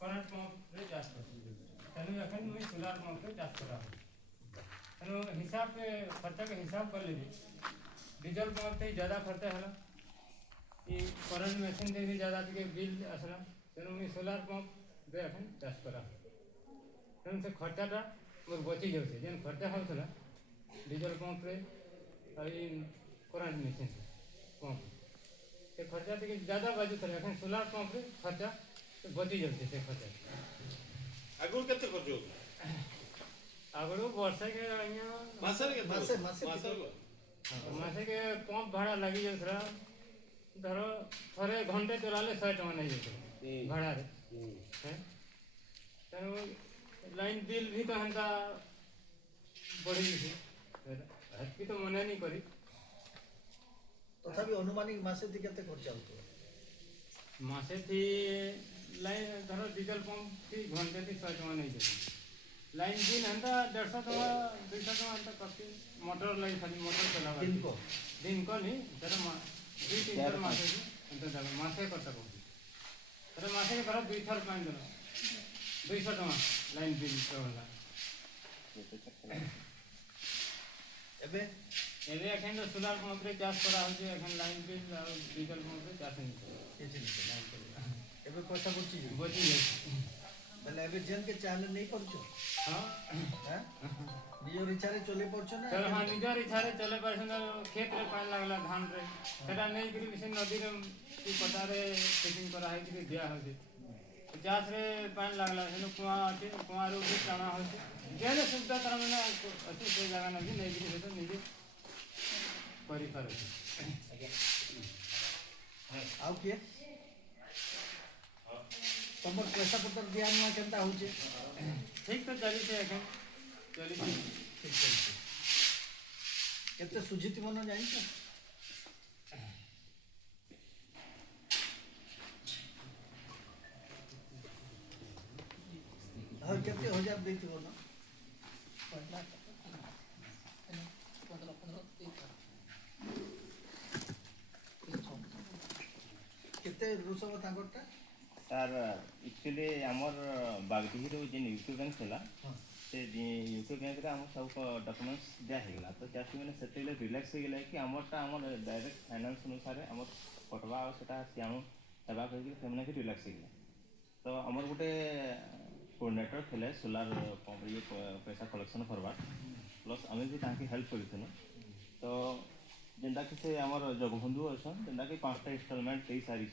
करंट पंप रे चाष कर तेणु एखन मुझे सोलार पंप रे चाष करा तेणु हिसाब के खर्चा के हिसाब कर ले डीजल पंप से ज़्यादा खर्चा है ये करंट मशीन से भी ज़्यादा टे बिल आसला तेणु मुझे सोलार पंप रे एखन चाष करा तेणु से खर्चाटा मोर बची जाऊे जेन खर्चा होता डीजल पंप रे करंट मशीन पंप से खर्चा टे ज़्यादा बाजुला एखन सोलार पंप रे खर्चा बची जाऊे से खर्चा आगु केते खर्च होता आगु वर्षा के मासे मासे के पंप भाड़ा लगी जाऊला धर थे घंटे चलाले 100 टका नहीं जाता भाड़ा रे तेणु लाइन बिल भी तो हेन्ता बढ़ी हेतकी तो मना नहीं करी तथापि अनुमानिक मासे थी केते खर्चा होतो मासे थी लाइन धर डीजल पंप थी घंटे थी 100 टका नहीं जाता लाइन बिल हेन्ता 150 टका 200 टका हेन्ता करती मोटर लाइन खाली मोटर चला दिन को नहीं धर 2-3 मासे हेन्ता मासे करता कहूँ धर मासे के धर 2 थर पानी देना 200 टका लाइन बिल रहला एबे एबे एखन तो सोलार पंप रे चाष करा होचे एखन लाइन बिल और डीजल पंप रे चाष नहीं एबे पैसा बची बची जाए बेले एबे जेन के चाले नहीं परछो हाँ हैं निजर इच्छा रे चले परछो ना चल हाँ निजर इच्छा रे चले परछन खेत रे पानी लागला धान रे सेटा नहीं करी बिसे नदी रे की पटा रे सेटिंग करा है कि दिया होचे चाष रे पानी लागला हेनो कुआं अछि कुआं रे भी टाणा होचे जेने सुविधा तर मैंने अच्छी से जगह नहीं नहीं करी तो निजे करी पारे आउ किए तमर पैसा पत्र दिया नुआ केनता होचे ठीक तो चली से एखन चली ठीक चलते केते सुजित मन जाई छ हां केते हजार देती हो ना केते रुसव तांगरटा तार एक्चुअली आमर बागडीर जेन यूको बैंक थी से यूको बैंक आम सब डॉक्यूमेंट्स दिया तो चाषी मैंने से रिलैक्स हो गला कि आमरटा आम डायरेक्ट फाइनेंस अनुसार आम कटवा से आम सेवा करके रिलैक्स हो गला तो आमर गोटे कोऑर्डिनेटर थे सोलार पंप ये पैसा कलेक्शन करवार प्लस आम भी हेल्प कर तो जेनटा कि से आमर जगबंधु अच्छा जेनटा कि 5टा इंस्टॉलमेंट दे सारी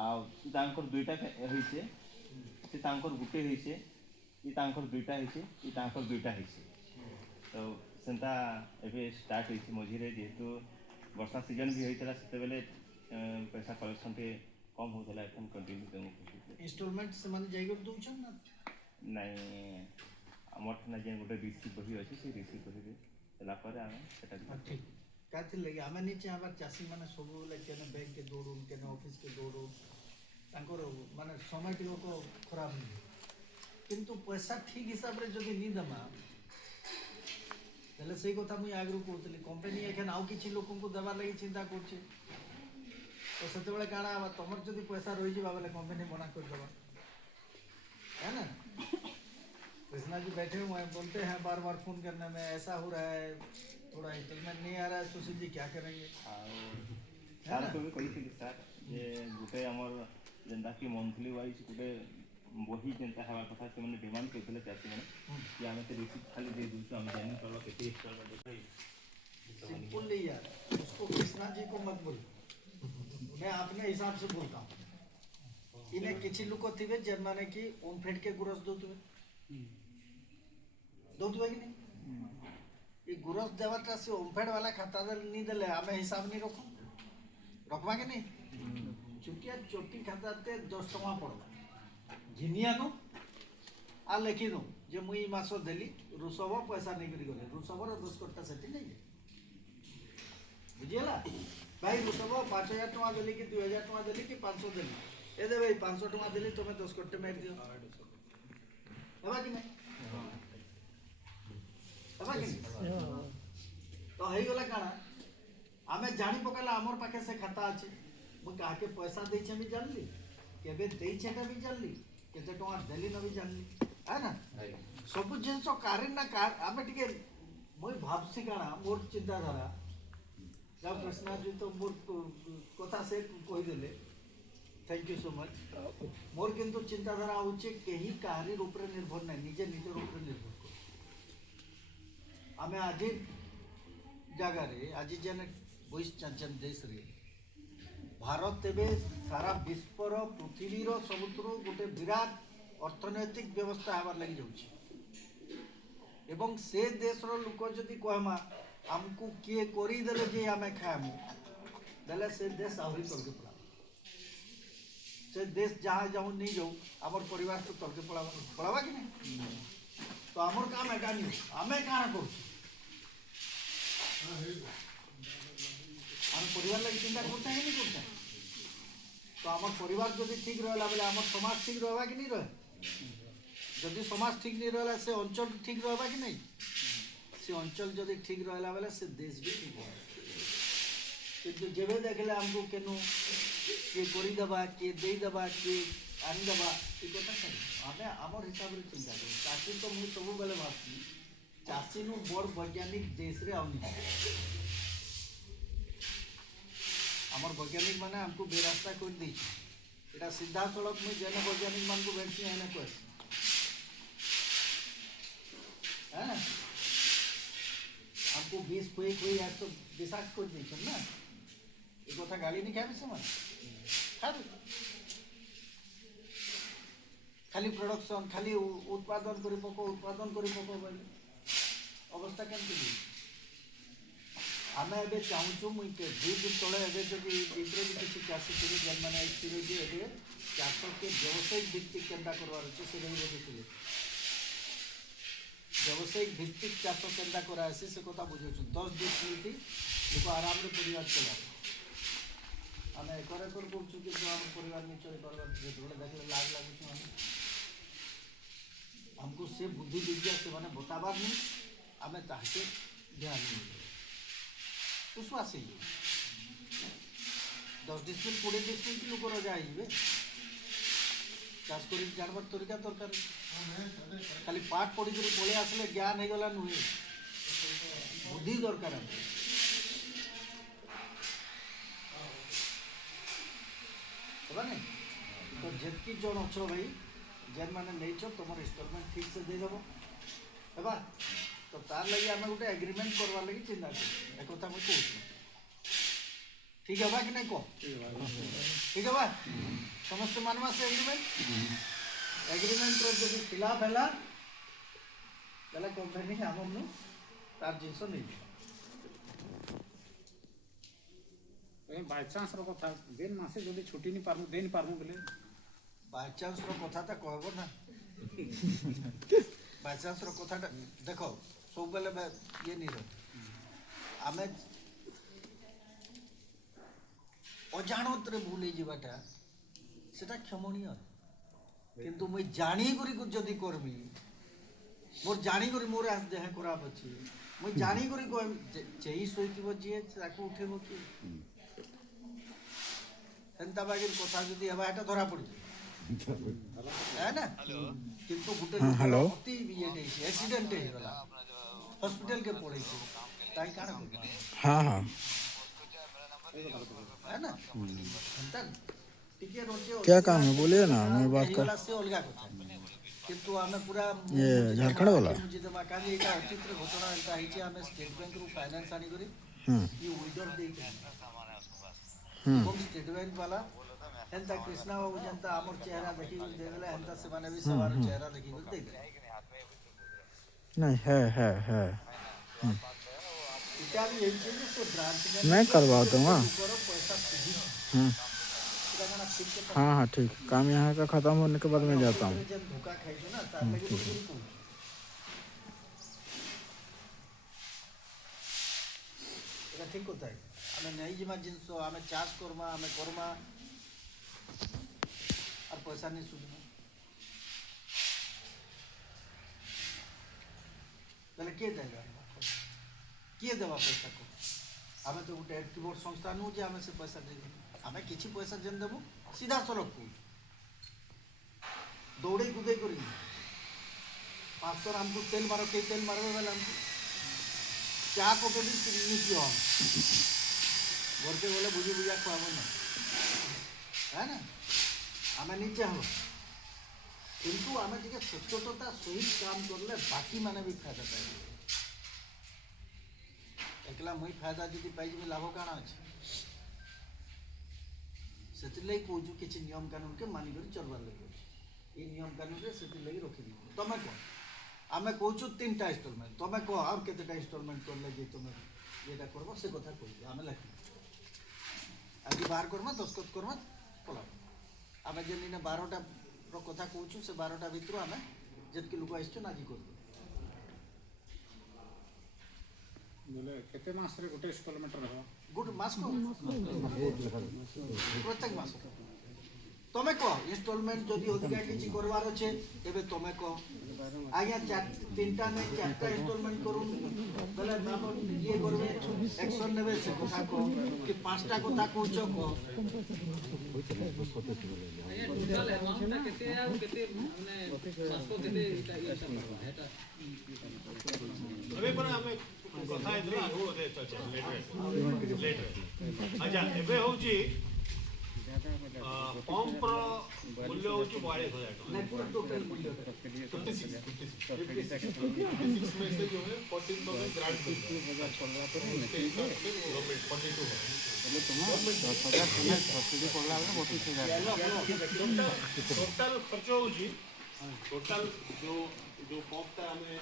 आकर 2टा होइसे से तांकर गुटे होइसे ये तांकर 2टा होइसे ये तांकर 2टा होइसे तो सेंता एबे स्टार्ट होइसे मझिरे जेहेतु वर्षा सीजन भी होइतला सेते बेले पैसा कलेक्शन के कम होतला एकदम कंटिन्यू देमु इंस्टॉलमेंट से माने जाई कर दोछन ना नहीं हमर ना जे गोटे रिसीव बही अछि से रिसीव बही दे तला पर आमे सेटा ठीक काथि लगे आमे नीचे आबार चासी माने सब लगे केने बैंक के दौड़ू केने ऑफिस के दौड़ू तांकर माने समय टिको को खराब नहीं किंतु पैसा ठीक हिसाब रे जदि नी दमा तले सही कथा मुई आगरु कहतली कंपनी एखन आउ किछि लोकन को देबा लागि चिंता करछे तो सेतेबेले काଣା हबा तमर जदि पैसा रही जिबा बेले कंपनी मना कर देबा है ना। कृष्णा जी बैठे हुए हैं, बोलते हैं बार बार फोन करने में ऐसा हो रहा है, थोड़ा इंस्टॉलमेंट नहीं आ रहा है, सुशील जी क्या करेंगे। ସାର୍ କୁ ବି କହିଥିଲି ସାର୍ ଯେ ଗୋଟେ ଆମର ଯେନ୍ଟାକି ମନ୍ଥଲି ୱାଇଜ୍ ଗୋଟେ ବହି ଯେନ୍ତା ହେବା କଥା ସେମାନେ ଡିମାଣ୍ଡ କରିଥିଲେ ଚାଷୀମାନେ କି ଆମେ ସେ ରିସିପ୍ଟ ଖାଲି ଦେଇ ଦେଉଛୁ, ଆମେ ଜାଣିପାରିବା କେତେ ଇନଷ୍ଟଲମେଣ୍ଟ सिंपल नहीं यार, उसको कृष्णा जी को मत बोलो, मैं अपने हिसाब से बोलता हूँ। इन्हें किसी लोग थे जेन माने कि ओमफेड के गुरस दौथुए कि नहीं, ये गुरस देवाटा से ओमफेड वाला खाता नहीं देले आमे हिसाब नहीं रखू रखवा के नहीं, चुटिया चोटी खाता 10 टका पड़ता घिनियानु आ लेखिनु जे मुई मास देली रुसव पैसा नहीं करी गले रुसवर 10 कट्टा सेठी नहीं बुझिला भाई रुसव 5000 टका देली कि 2000 टका देली कि 500 देली ए दे भाई 500 टका देली तुम्हें 10 कट्टे मार दियो हेबा कि नहीं हेबा कि नहीं तो हेई गला काना आमे जानी पकाला हमर पाखे से खाता अछि मु काके पैसा दै छै भी जानली केबे दै छै भी जानली केते टका देली न भी जानली है ना सब जिनस कारण ना कार आमे टिके मोय भाबसी काना मोर चिंताधारा जब कृष्णा जी तो मोर कथा से कहि देले thank you so much more किंतु चिंताधारा होचे केही कारी ऊपर निर्भर नै निजे निजर ऊपर निर्भर कर आमे आज जगह रे आज जन वॉइस चंचन देश रे भारत तेबे सारा विश्वर पृथ्वीर सबुतरो गोटे विराट अर्थनैतिक व्यवस्था हबार लगी जाउछि एवं से देशर लोक जदि कहमा हमको किए करी देले जे आमे खाएमु देले से देश आहुरी तलके पड़ा से देश जहाँ जाऊँ नहीं जाऊँ आमर परिवार तो तलके पड़ावा कि नहीं तो आमर काम एका नहीं आमे काना करू आम परिवार लगी चिंता करता है कि नहीं करता तो आम परिवार जब ठीक रहा बेले आम समाज ठीक रहा कि नहीं रहे जदि समाज ठीक नहीं रहा से अंचल ठीक रहा कि नहीं से अंचल जदि ठीक रहा बेले से देश भी ठीक रहा किंतु जेबे देखले हमको केनु किए करदेबा किए देदेबा किए आनीदेबा ये कथा कह आम आमर हिसाब से चिंता करूँ चाषी तो मुझे सब बेले भावी चाषी नु बड़ वैज्ञानिक देश रे आउनी आमर वैज्ञानिक माने हमको बेरास्ता कर दी एटा सीधा सड़क मुझे जेने वैज्ञानिक मान को भेटसी एने कह है हमको 20 कोई आज तो विषाक्त कर दी ना ये कथा गाली नहीं खाबे से खाबे खाली प्रोडक्शन खाली उत्पादन करी पको बोले अवस्था केमती आमे एबे चाहूँ मुई के 2 दिन तले एबे जब इधर भी किसी चाषी थे जेन मैंने आइए जे एबे चाष के व्यावसायिक भित्तिक केन्ता करवार अच्छे से नहीं बोलते व्यावसायिक भित्तिक चाष केन्ता करा से कथा बुझे 10 दिन मिलती लोक आराम रे परिवार चला आम एकर एकर करूँ कि आम परिवार नहीं चल पार्बार जो देखले लाग लगुच हमको से बुद्धि विद्या से मैंने बताबार नहीं आम ताके ध्यान नहीं विश्वास ही 10 डिस्मिल 20 डिस्मिल की लोक रजा आइबे चाष कर जानवर तरीका दरकार खाली पाठ पढ़ी कर पलि आसले ज्ञान हो गला नुहे बुद्धि दरकार नहीं तो जितकी जन अच्छ भाई जेन मैंने नहीं तुम इंस्टॉलमेंट ठीक से देदेव है तो तार लगी आम गोटे एग्रीमेंट करवार लगी चिंता कर कथा मुझे कहूँ ठीक है कि नहीं कह ठीक है समस्त मानवा से एग्रीमेंट जब खिलाफ है कंपनी आम तार जिनस नहीं बाय चांस कथा दिन मासे जल्दी छुट्टी नहीं पारमु दे नहीं पारमु बोले बाय चांस कथा तो कहब ना बाय चांस कथा देख सब बेले ये नहीं रहे आम अजाणत रे भूल जावाटा सेटा क्षमणीय किंतु मुई जानी करी जदि करमी मोर जानी करी मोर आज देह खराब अच्छी मुई जानी करी कह चेई शोइथिबो जी ताको उठेबो कि ଏନ୍ତା ବାଗିର କଥା ଯଦି ହେବା ଏଟା ଧରା ପଡ଼ିଯିବ है ना किंतु गुटे हेलो। अति ये नहीं एक्सीडेंट ହେଇଗଲା हॉस्पिटल के पड़े छे ताई काना करबा हाँ हाँ है ना एंता टिके रोचे क्या काम है बोलिए ना, मैं बात कर। ହେଇଗଲା से अलगा କଥା किंतु हमें पूरा ये झारखंड वाला? मुझे दमा काली एटा अचित्र घटना एटा हिचे हमें स्टेट बैंक रु फाइनेंस आनी करी हम्म ये विडर दे हम्म हम स्टेट बैंक वाला एंता कृष्णा बाबू जनता आमर चेहरा देखी दे देला एंता से माने भी सवार चेहरा देखी दे दे नहीं है इटा भी यही चीज से ब्रांच में मैं करवा दूंगा। करो पैसा सीधी हम्म पूरा मना ठीक के हाँ हाँ ठीक, काम यहाँ का खत्म होने के बाद मैं जाता हूँ। जब धोखा खाई जो ना तार लगे बिल्कुल को এটা ঠিক কোথায় আমি নেই জিমা জিনিস আমি চাষ করমা আমি করমা আর পয়সা নেই শুধু তাহলে কে দেবে किए देवा पैसा को आम तो गोटे एक्टिवोट संस्था नु जे आम से पैसा दे आम किसी पैसा जेन देबू सीधा सड़क को दौड़े कूदे कर पास्तर हमको तेल मारो के तेल मारो बेले हमको क्या को भी नीचे हम घर के बोले बुझी बुझा खुआब ना है ना आम नीचे हम किंतु आम टे सचेतनता सहित काम करले बाकी माने भी फायदा पाए एकला मुई फायदा जदि पाइबे लाभ काना अछि सेतिले कोजु किछि नियम कानून के मानि कर चलबा लगे ई नियम कानून रे सेतिले रखि दी तमे को आमे कोजु तीनटा इंस्टॉलमेंट तमे को और केतेटा इंस्टॉलमेंट करले जे तमे जेटा करबो से कथा कहि आमे लाखि आदि बाहर करमा दस्खत करमा पला आमे जे ने 12टा रो कथा कहूछु से 12टा भितर आमे जेतके लोक आइछो नाजी करबो बोले केते मास रे गोटे इंस्टॉलमेंट रहबो गुड मास को प्रत्येक मास तमे को इंस्टॉलमेंट जदि अधिका किछि करवार अछि एबे तमे को आज्ञा तीनटा ने चारटा इंस्टॉलमेंट करू बेले नाम ये करबे एक्शन नेबे से कथा को कि पांचटा कथा कहूछ को टोटल अमाउंट केते आ केते माने मासको देले इटा हेटा अबे पर हमें कथा इतना आगो दे चल लेटर अच्छा एबे होची पंप रो मूल्य होची 42000 नहीं पूरा टोटल मूल्य 56 में से जो है 14000 ग्रांट गवर्नमेंट 42 टोटल खर्च होची टोटल जो पंप ता हमें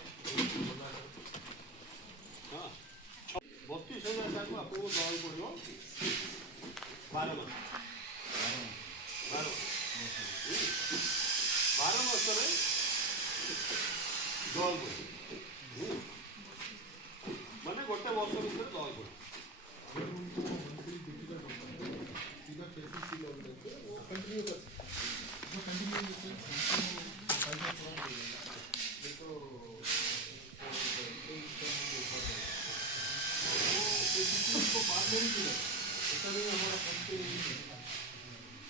हाँ 32,000 टाका आपको दवाई पड़ो 12 मास 12 मास रे दवाई पड़ो माने गोटे वर्ष भीतर दवाई पड़ो सीधा केसेस की लोग रहते हैं वो कंटिन्यू कर को बात नहीं की ऐसा नहीं हमारा कंपनी नहीं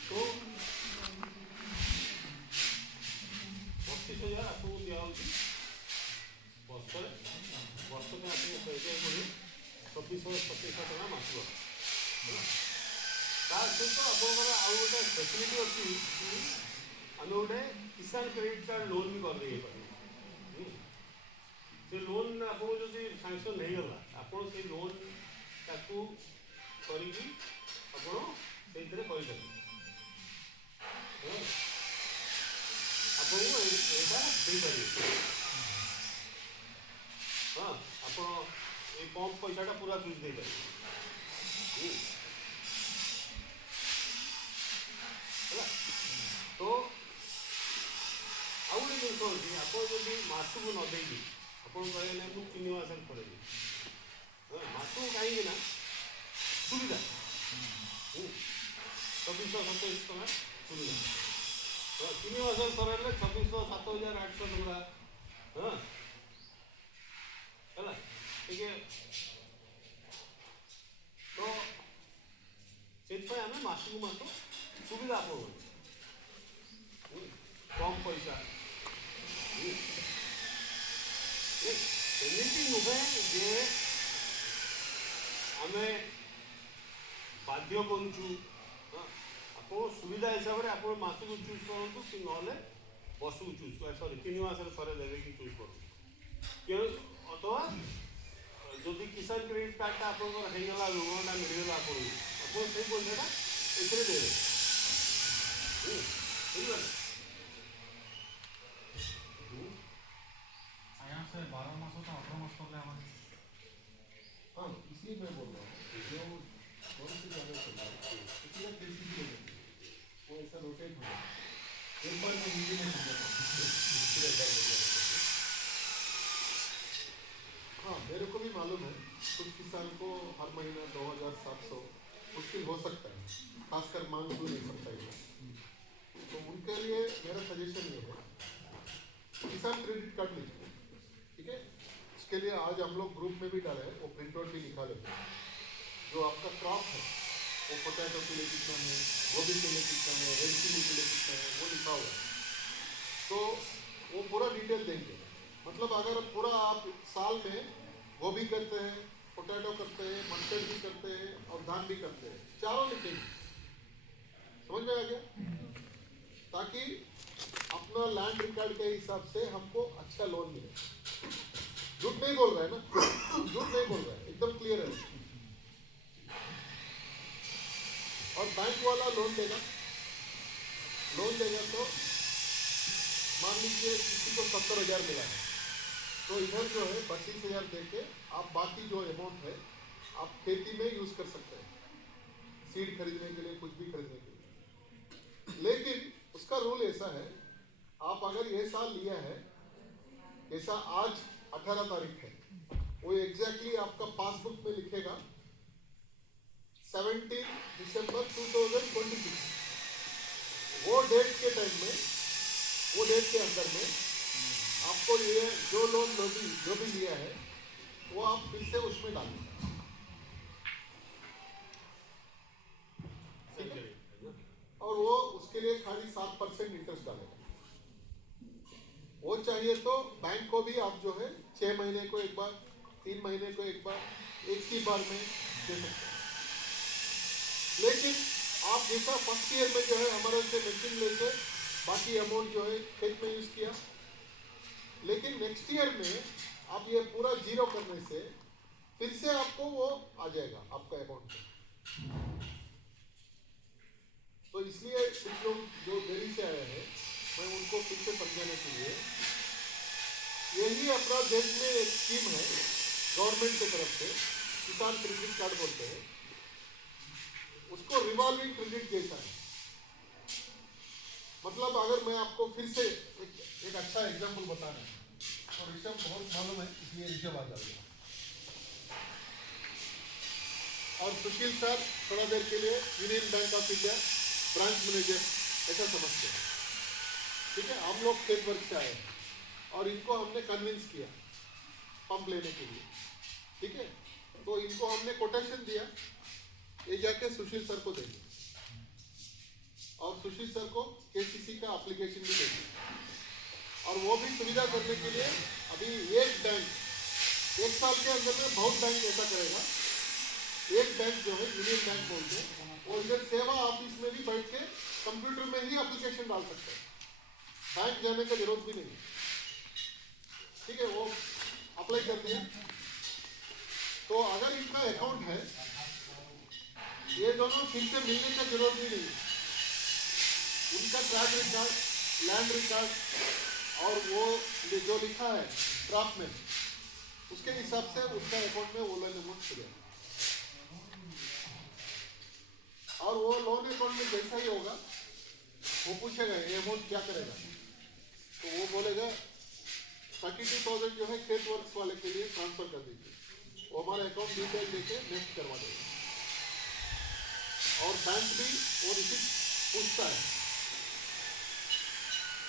तो 32,000 आपको दिया होगी वर्ष में आपको पैसे पड़े 24,000 टका मासक ता सहित आपंकर आउ गोटे फैसिलिटी अच्छी आम गोटे किसान क्रेडिट कार्ड लोन भी कर दे से लोन आपको जब सैंक्शन नहीं गला आप लोन ताकू करिकी आपण सेइतरे करि दे आपण एटा दे पारि हां आपण ए पंप पैसाटा पूरा चूज दे पारि होला तो आउले जो कहछि आपण जदि मासु न देबी आपण कहले नै मु 3 मास पड़ेबी मासु कहीं ना सुविधा 2627 टका सुविधा 3 मास करे 26,007,800 टका हाँ है ठीक है तो से आम मासक मास सुविधा आपको कम पैसा एमती नुहे जे आम बाध्य करूँ आप सुविधा हिसाब से आप मासक चूज करूँ कि ना वर्ष को चूज कर सरी 3 मास थे देवे कि चूज करूँ अथवा जदि किसान क्रेडिट कार्डटा आपंकर होगा ऋणटा मिलगला आपको से पैसा एसे देवे बुझे यहाँ से 12 मास तो 18 मास कर ले हमारे हाँ इसलिए मैं बोल रहा हूँ जो कौन सी जगह चल रहा है इसलिए KCC ले लेंगे वो ऐसा रोटेट हो जाए एक बार मैं हिंदी में समझाता हूँ हाँ मेरे को भी मालूम है कुछ किसान को हर महीना 2700 मुश्किल हो सकता है खासकर मांग तो नहीं सकता है तो उनके लिए मेरा सजेशन ये है किसान क्रेडिट कार्ड लीजिए ठीक है इसके लिए आज हम लोग ग्रुप में भी डाले हैं वो प्रिंट आउट भी निकाले हैं जो आपका क्रॉप है वो पोटैटो के लिए कितना है गोभी के लिए कितना है रेड चिली के लिए कितना है वो लिखा हुआ है तो वो पूरा डिटेल देंगे मतलब अगर पूरा आप साल में गोभी करते हैं पोटैटो करते हैं मस्टर्ड भी करते हैं और धान भी करते हैं चारों लिखेंगे समझ में आ गया ताकि अपना लैंड रिकॉर्ड के हिसाब से हमको अच्छा लोन मिले झूठ नहीं बोल रहा है ना झूठ नहीं बोल रहा है एकदम क्लियर है और बैंक वाला लोन देगा तो मान लीजिए किसी को 70,000 मिला है तो इधर जो है 32,000 देके आप बाकी जो अमाउंट है आप खेती में यूज कर सकते हैं सीड खरीदने के लिए कुछ भी खरीदने के लिए लेकिन उसका रूल ऐसा है आप अगर ये साल लिया है ऐसा आज 18 तारीख है वो एग्जैक्टली आपका पासबुक में लिखेगा 17 दिसंबर 2026 वो डेट के टाइम में वो डेट के अंदर में आपको ये जो लोन जो भी लिया है वो आप फिर से उसमें डालें ठीक है और वो उसके लिए खाली 7% इंटरेस्ट डालेगा वो चाहिए तो बैंक को भी आप जो है 6 महीने को एक बार 3 महीने को एक बार एक ही बार में दे सकते हैं लेकिन आप जैसा फर्स्ट ईयर में जो है हमारे से मशीन लेके बाकी अमाउंट जो है खेत में यूज किया लेकिन नेक्स्ट ईयर में आप ये पूरा जीरो करने से फिर से आपको वो आ जाएगा आपका अकाउंट में तो इसलिए कुछ लोग जो देरी से आए हैं मैं उनको फिर से समझाने के लिए यही अपना देश में एक स्कीम है गवर्नमेंट की तरफ से किसान क्रेडिट कार्ड बोलते हैं उसको रिवॉल्विंग क्रेडिट जैसा है मतलब अगर मैं आपको फिर से एक अच्छा एग्जांपल बता रहा हूँ तो ऋषभ बहुत मालूम है इसलिए ऋषभ आ जाएगा और सुशील सर थोड़ा देर के लिए union bank of India branch manager ऐसा समझते हैं ठीक है हम लोग खेत वर्क से आए और इनको हमने कन्विंस किया पंप लेने के लिए ठीक है तो इनको हमने कोटेशन दिया ये जाके सुशील सर को देंगे और सुशील सर को KCC का एप्लीकेशन भी देंगे और वो भी सुविधा करने के लिए अभी एक बैंक 1 साल के अंदर में बहुत बैंक ऐसा करेगा एक बैंक जो है यूनियन बैंक बोलते हैं वो इधर सेवा ऑफिस में भी बैठ के कंप्यूटर में ही एप्लीकेशन डाल सकते हैं बैंक जाने का जरूरत भी नहीं ठीक है वो अप्लाई कर दिया तो अगर इनका अकाउंट है ये दोनों फिर से मिलने का जरूरत भी नहीं उनका ट्रैक रिकॉर्ड लैंड रिकॉर्ड और वो जो लिखा है क्रॉप में उसके हिसाब से उसका अकाउंट में वो लोन अमाउंट हो जाएगा और वो लोन अकाउंट में जैसा ही होगा वो पूछेगा ये अमाउंट क्या करेगा तो वो बोलेगा 32,000 जो है खेत वर्क्स वाले के लिए ट्रांसफर कर दीजिए वो हमारे अकाउंट डिटेल देके नेक्स्ट करवा देगा और बैंक भी वो रिसीट पूछता है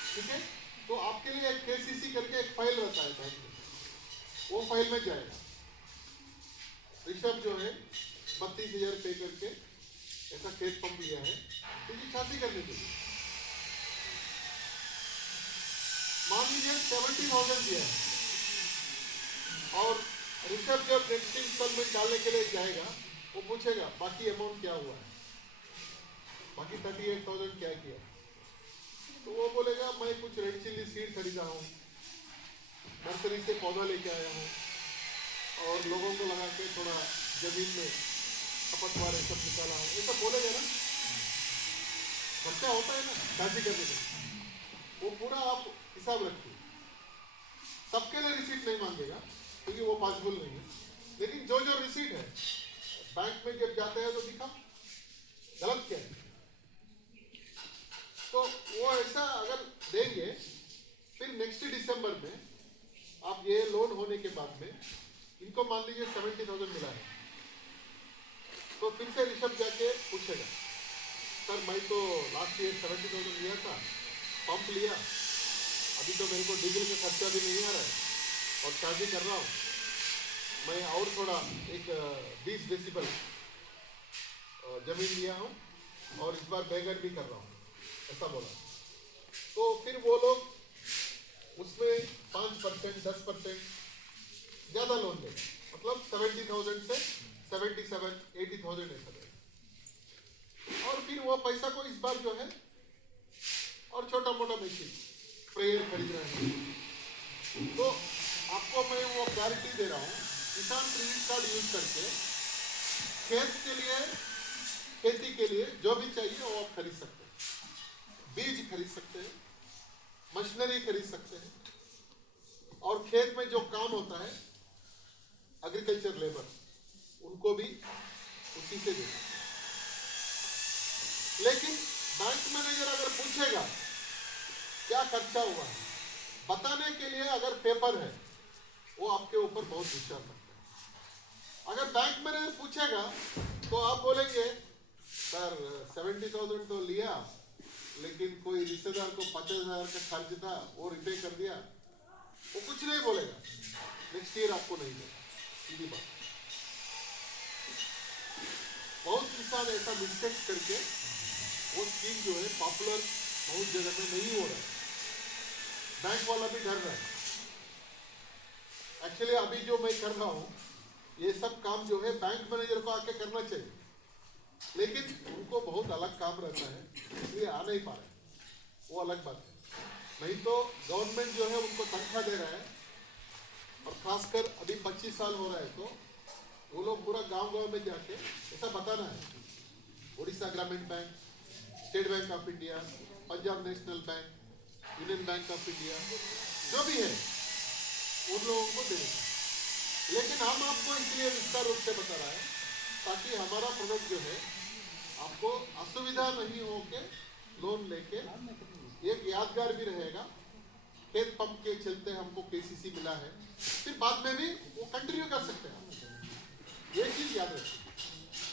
ठीक है तो आपके लिए एक KCC करके एक फाइल रहता है बैंक में वो फाइल में जाएगा ऋषभ जो है 32,000 पे करके ऐसा खेत पंप लिया है क्योंकि छाती करने के लिए। मान लीजिए 70,000 दिया है और ऋषभ जब नेक्स्ट इंस्टॉलमेंट डालने के लिए जाएगा वो पूछेगा बाकी अमाउंट क्या हुआ है, बाकी 38,000 क्या किया, तो वो बोलेगा मैं कुछ रेड चिल्ली सीड खरीदा हूँ, नर्सरी से पौधा लेके आया हूँ और लोगों को लगा के थोड़ा जमीन में खपतवार सब निकाला हूँ, ये सब बोलेगा ना। खर्चा होता है ना शादी करने के, वो पूरा आप हिसाब रखिए। सबके लिए रिसीट नहीं मांगेगा क्योंकि वो पॉसिबल नहीं है, लेकिन जो जो रिसीट है बैंक में जब जाते हैं तो दिखाओ गलत क्या है। तो वो ऐसा अगर देंगे फिर नेक्स्ट दिसंबर में आप ये लोन होने के बाद में इनको मान लीजिए 70,000 मिला है, तो फिर से ऋषभ जाके पूछेगा सर मैं तो लास्ट ईयर 70,000 लिया था, पंप लिया, अभी तो मेरे को डीजल का खर्चा भी नहीं आ रहा है और शादी कर रहा हूँ, मैं और थोड़ा एक 20 डेसिबल जमीन लिया हूँ और इस बार बैगन भी कर रहा हूँ, ऐसा बोला। तो फिर वो लोग उसमें 5% 10% ज़्यादा लोन देगा, मतलब 70,000 से 77-80,000 ऐसा देगा। और फिर वो पैसा को इस बार जो है और छोटा मोटा मशीन स्प्रेयर खरीद रहे हैं। तो आपको मैं वो गारंटी दे रहा हूँ, किसान क्रेडिट कार्ड यूज करके खेत के लिए, खेती के लिए जो भी चाहिए वो आप खरीद सकते हैं। बीज खरीद सकते हैं, मशीनरी खरीद सकते हैं और खेत में जो काम होता है एग्रीकल्चर लेबर उनको भी उसी से देना। लेकिन बैंक मैनेजर अगर पूछेगा क्या खर्चा हुआ है, बताने के लिए अगर पेपर है वो आपके ऊपर बहुत विश्वास रखता है। अगर बैंक मैनेजर पूछेगा तो आप बोलेंगे सर 70,000 तो लिया, लेकिन कोई रिश्तेदार को 50,000 का खर्च था वो रिपे कर दिया, वो कुछ नहीं बोलेगा, नेक्स्ट ईयर आपको नहीं देगा, सीधी बात। बहुत किसान ऐसा मिस्टेक्स करके वो स्कीम जो है पॉपुलर बहुत जगह में नहीं हो रहा है, बैंक वाला भी डर रहा है। एक्चुअली अभी जो मैं कर रहा हूँ ये सब काम जो है बैंक मैनेजर को आके करना चाहिए, लेकिन उनको बहुत अलग काम रहता है इसलिए आ नहीं पा रहे, वो अलग बात है। नहीं तो गवर्नमेंट जो है उनको तनख्वाह दे रहा है और खासकर अभी 25 साल हो रहा है तो वो लोग पूरा गांव-गांव में जाके ऐसा बताना है उड़ीसा ग्रामीण bank, state bank of India, Punjab national bank, union bank of India, जो भी है उन लोगों को देने का। लेकिन हम आपको इसलिए विस्तार रूप से बता रहा है ताकि हमारा प्रोडक्ट जो है आपको असुविधा नहीं हो के लोन लेके एक यादगार भी रहेगा। खेत पंप के चलते हमको केसीसी मिला है, फिर बाद में भी वो कंटिन्यू कर सकते हैं। ये चीज याद रखिए,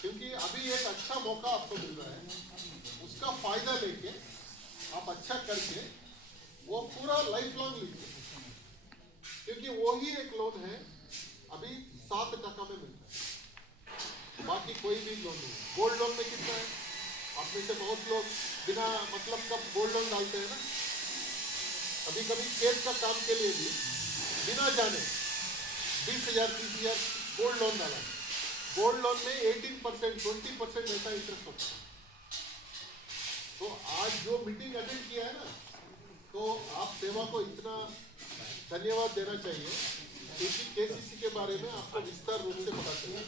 क्योंकि अभी एक अच्छा मौका आपको मिल रहा है, उसका फायदा लेके आप अच्छा करके वो पूरा लाइफ लॉन्ग लीजिए, क्योंकि वो ही एक लोन है अभी 7% में मिलता है, बाकी कोई भी लोन नहीं। गोल्ड लोन में कितना है, आप में से बहुत लोग बिना मतलब का गोल्ड लोन डालते हैं ना, कभी कभी खेत का काम के लिए भी बिना जाने 20,000 30,000 गोल्ड लोन डाला। गोल्ड लोन में 18% 20% ऐसा इंटरेस्ट होता है। तो आज जो मीटिंग अटेंड किया है ना, तो आप सेवा को इतना धन्यवाद देना चाहिए क्योंकि केसीसी के बारे में आपको विस्तार रूप से पता चला।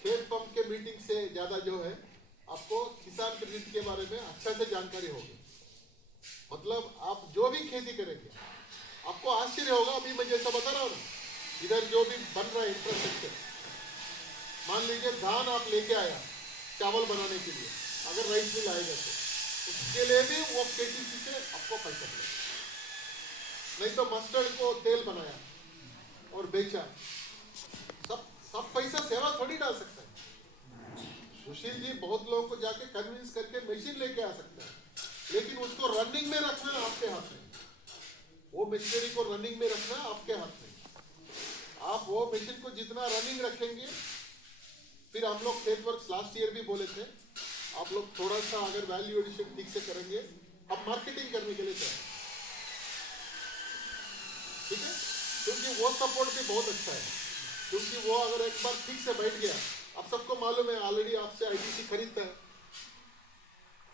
खेत पंप के मीटिंग से ज्यादा जो है आपको किसान क्रेडिट के बारे में अच्छा से जानकारी होगी। मतलब आप जो भी खेती करेंगे आपको आश्चर्य होगा। अभी मैं जैसा बता रहा हूँ ना, इधर जो भी बन रहा है इंफ्रास्ट्रक्चर, मान लीजिए धान आप लेके आया चावल बनाने के लिए, अगर राइस मिल आएगा तो उसके लिए भी वो केसीसी से आपको पैसा मिलेगा। नहीं तो मस्टर्ड को तेल बनाया और बेचा, सब पैसा सेवा थोड़ी डाल सकता है। सुशील जी बहुत लोगों को जाके कन्विंस करके मशीन लेके आ सकते हैं, लेकिन उसको रनिंग में रखना आपके हाथ में, वो मशीनरी को रनिंग में रखना आपके हाथ में। आप वो मशीन को जितना रनिंग रखेंगे फिर हम लोग खेत वर्क्स लास्ट ईयर भी बोले थे, आप लोग थोड़ा सा अगर वैल्यू एडिशन ठीक से करेंगे, हम मार्केटिंग करने के लिए तैयार हैं, ठीक है, क्योंकि वो सपोर्ट भी बहुत अच्छा है, क्योंकि वो अगर एक बार ठीक से बैठ गया, आप सबको मालूम है ऑलरेडी आपसे आईटीसी खरीदता है,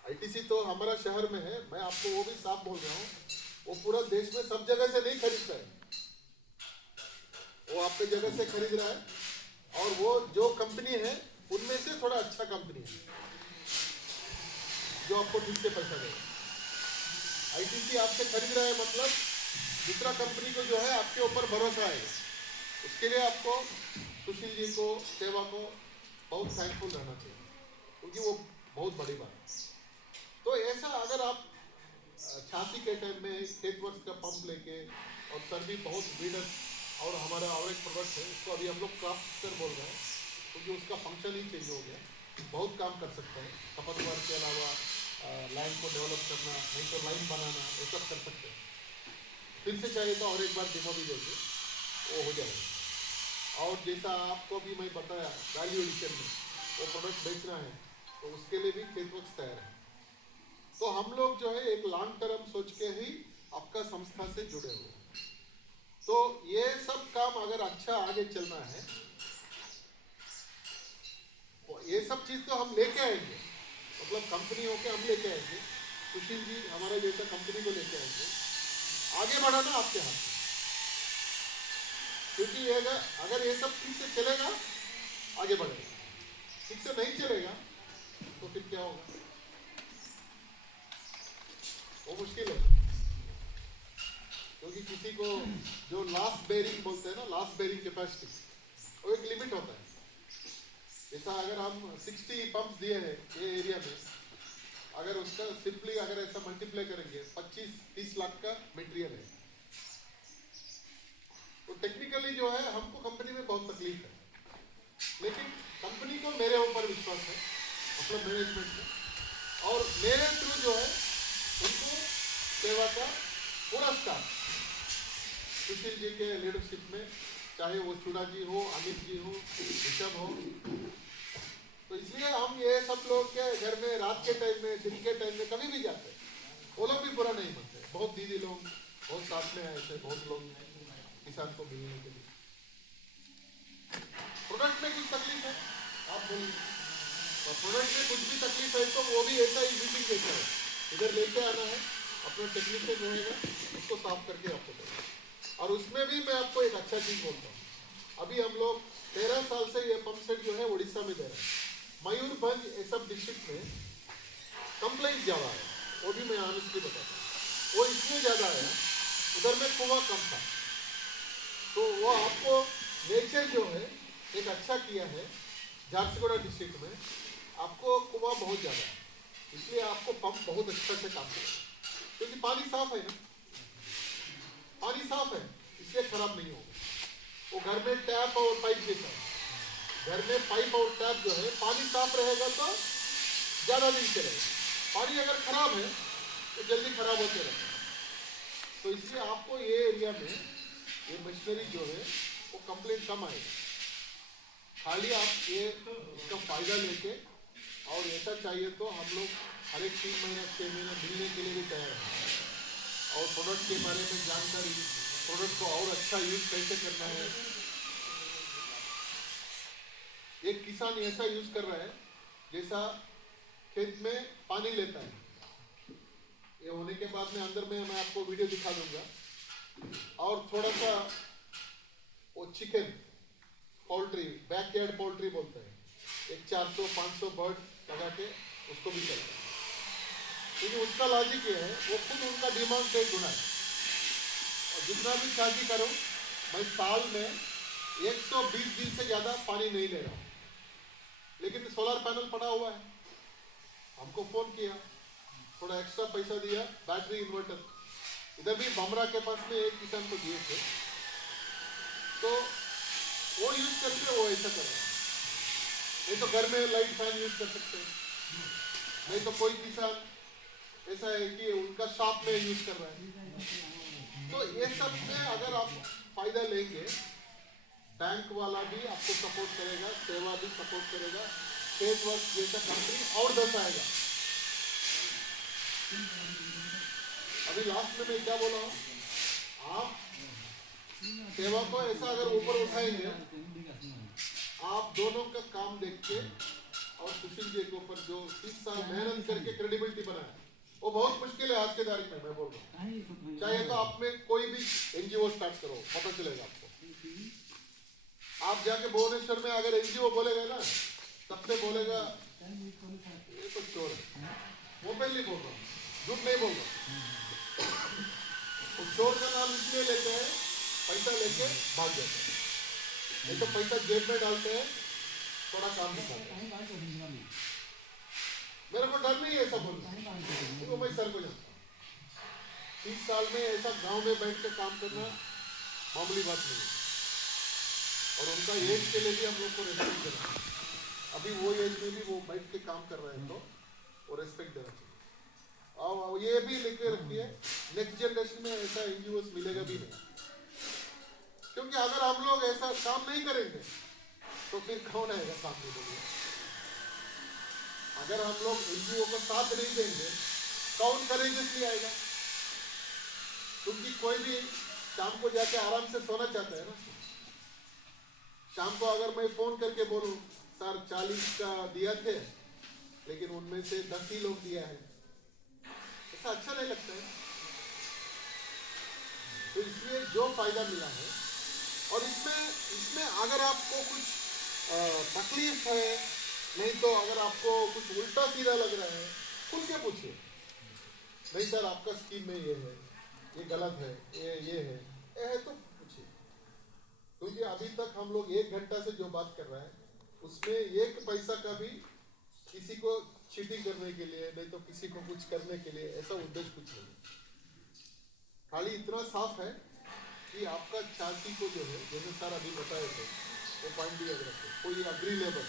आईटीसी तो हमारा शहर में है, मैं आपको वो भी साफ बोल रहा हूँ, वो पूरा देश में सब जगह से नहीं खरीदता है, वो आपके जगह से खरीद रहा है, और वो जो कंपनी है उनमें से थोड़ा अच्छा कंपनी है जो आपको ठीक से पैसा देगा। आईटीसी आपसे खरीद रहा है मतलब दूसरा कंपनी को जो है आपके ऊपर भरोसा आएगा, उसके लिए आपको सुशील जी को, सेवा को बहुत थैंकफुल रहना चाहिए, क्योंकि वो बहुत बड़ी बात है। तो ऐसा अगर आप 86 के टाइम में खेत वर्ष का पंप लेके, और सर भी बहुत लीडर, और हमारा और एक प्रोडक्ट है उसको अभी हम लोग क्राफ्टर बोल रहे हैं, क्योंकि उसका फंक्शन ही चेंज हो गया, बहुत काम कर सकते हैं, खपतवार के अलावा लाइन को डेवलप करना, नहीं तो लाइन बनाना, ये सब कर सकते हैं। फिर से चाहिए तो और एक बार डेमो भी देंगे, वो हो जाएगा। और जैसा आपको भी मैं बताया वैल्यू एडिशन में वो प्रोडक्ट बेचना है, तो उसके लिए भी खेत वर्क्स तैयार है। तो हम लोग जो है एक लॉन्ग टर्म सोच के ही आपका संस्था से जुड़े हुए हैं। तो ये सब काम अगर अच्छा आगे चलना है, तो ये सब चीज तो हम लेके आएंगे, मतलब कंपनी होके हम लेके आएंगे, सुशील जी हमारा जैसा कंपनी को लेके आएंगे, आगे बढ़ाना आपके हाथ में, क्योंकि ये अगर ये सब ठीक से चलेगा आगे बढ़ेगा, ठीक से नहीं चलेगा तो फिर क्या होगा, वो मुश्किल है, क्योंकि किसी को जो लास्ट बेरिंग बोलते हैं ना, लास्ट बेरिंग कैपेसिटी, वो एक लिमिट होता है। जैसा अगर हम 60 पंप्स दिए हैं ये एरिया में, अगर उसका सिंपली अगर ऐसा मल्टीप्लाई करेंगे 25-30 लाख का मटेरियल है, तो टेक्निकली जो है हमको कंपनी में बहुत तकलीफ है, लेकिन कंपनी को मेरे ऊपर विश्वास है, मतलब मैनेजमेंट में, और मेरे थ्रू जो है उनको सेवा का पूरा स्टाफ सुशील जी के लीडरशिप में, चाहे वो चूड़ा जी हो, अमित जी हो, ऋषभ हो, तो इसलिए हम ये सब लोग के घर में रात के टाइम में, दिन के टाइम में कभी भी जाते हैं, वो लोग भी बुरा नहीं मानते, बहुत दीदी लोग बहुत साथ में आए थे, बहुत लोग किसान को मिलने के लिए। प्रोडक्ट में कुछ तकलीफ है आप बोलिए, और प्रोडक्ट में कुछ भी तकलीफ है तो वो भी ऐसा ही मीटिंग जैसा है, इधर लेके आना है, अपना टेक्नीशियन रहेगा, उसको साफ करके आपको देगा। और उसमें भी मैं आपको एक अच्छा चीज बोलता हूँ, अभी हम लोग 13 साल से ये पंप सेट जो है उड़ीसा में दे रहे हैं, मयूरभंज ये सब डिस्ट्रिक्ट में कंप्लेंट ज़्यादा है, वो भी मैं ऑनेस्टली बताता हूँ, वो इसलिए ज़्यादा है, उधर में कुआं कम था, तो वो आपको नेचर जो है एक अच्छा किया है, झारसुगुड़ा डिस्ट्रिक्ट में आपको कुआं बहुत ज़्यादा है, इसलिए आपको पंप बहुत अच्छा से काम करेगा, क्योंकि पानी साफ है ना, पानी साफ है इसलिए खराब नहीं होगा। वो घर में टैप और पाइप जैसा है, घर में पाइप और टैप जो है पानी साफ रहेगा तो ज़्यादा दिन चलेगा, पानी अगर खराब है तो जल्दी खराब होते रहेगा। तो इसलिए आपको ये एरिया में ये मशीनरी जो है वो कंप्लेंट कम आएगा, खाली आप ये इसका फ़ायदा लेके, और ऐसा चाहिए तो हम लोग हर एक 3 महीना 6 महीना मिलने के लिए भी तैयार हैं, और प्रोडक्ट के बारे में जानकारी, प्रोडक्ट को और अच्छा यूज़ कैसे करना है। एक किसान ऐसा यूज़ कर रहा है जैसा खेत में पानी लेता है, ये होने के बाद में अंदर में मैं आपको वीडियो दिखा दूंगा, और थोड़ा सा वो चिकन पोल्ट्री, बैकयार्ड पोल्ट्री बोलते हैं, एक 400-500 बर्ड लगा के उसको भी करता है, क्योंकि उसका लॉजिक ये है, वो खुद उनका डिमांड से गुना है, और जितना भी चार्जी करूँ मैं साल में 120 दिन से ज़्यादा पानी नहीं ले रहा हूँ, लेकिन सोलर पैनल पड़ा हुआ है, हमको फ़ोन किया, थोड़ा एक्स्ट्रा पैसा दिया, बैटरी इन्वर्टर, इधर भी बमरा के पास में एक किसान को दिए थे, तो वो यूज़ करके वो ऐसा कर रहा है, नहीं तो घर में लाइट फैन यूज़ कर सकते हैं, नहीं तो कोई किसान ऐसा है कि उनका शॉप में यूज़ कर रहा है। तो ये सब में अगर आप फायदा लेंगे टैंक वाला भी आपको सपोर्ट करेगा, सेवा भी सपोर्ट करेगा, खेत वर्क जैसा कंपनी और 10 आएगा। अभी लास्ट में मैं क्या बोला हूँ, आप सेवा को ऐसा अगर ऊपर उठाएंगे, आप दोनों का काम देख के और सुशील जी के ऊपर जो 30 साल मेहनत करके क्रेडिबिलिटी बनाया, वो बहुत मुश्किल है आज के तारीख में। मैं बोल रहा हूँ, चाहे तो आप में कोई भी एनजीओ स्टार्ट करो, पता चलेगा आपको। आप जाके भुवनेश्वर में अगर एनजीओ बोलेगा ना, सबसे बोलेगा ये तो चोर है। वो पहले बोल रहा हूँ, झूठ नहीं बोल रहा। उस चोर का नाम इसलिए लेते हैं, पैसा लेके भाग जाते हैं, नहीं तो पैसा जेब में डालते हैं, थोड़ा काम दिखाते हैं। मेरे को डर नहीं है ऐसा बोलना, क्योंकि मैं सर को जानता हूँ। 30 साल में ऐसा गांव में बैठ के काम करना मामूली बात नहीं है। और उनका एज के लिए भी हम लोग को रेस्पेक्ट देना चाहिए। अभी वो एज में भी वो बैठ के काम कर रहे हैं, तो वो रेस्पेक्ट देना चाहिए। और ये भी लेके रखिए, नेक्स्ट जनरेशन में ऐसा एनजीओ मिलेगा भी नहीं, क्योंकि अगर हम लोग ऐसा काम नहीं करेंगे तो फिर कौन आएगा सामने बोलिए। अगर हम लोग एनजीओ को साथ नहीं देंगे, कौन करेजियसली आएगा? क्योंकि कोई भी शाम को जाके आराम से सोना चाहता है ना। शाम को अगर मैं फोन करके बोलूं, सर 40 का दिया थे, लेकिन उनमें से 10 ही लोग दिया है, ऐसा अच्छा नहीं लगता है। तो इसलिए जो फायदा मिला है, और इसमें अगर आपको कुछ तकलीफ है, नहीं तो अगर आपको कुछ उल्टा सीधा लग रहा है, खुल के पूछिए, नहीं सर आपका स्कीम में ये है, ये गलत है, ये है तो पूछिए। क्योंकि अभी तक हम लोग 1 घंटा से जो बात कर रहे हैं, उसमें 1 पैसा का भी किसी को चीटिंग करने के लिए, नहीं तो किसी को कुछ करने के लिए, ऐसा उद्देश्य कुछ नहीं। खाली इतना साफ है कि आपका 86 को जो है, जैसे सर अभी बताए थे, वो पॉइंट भी याद रखें। कोई अग्री लेबर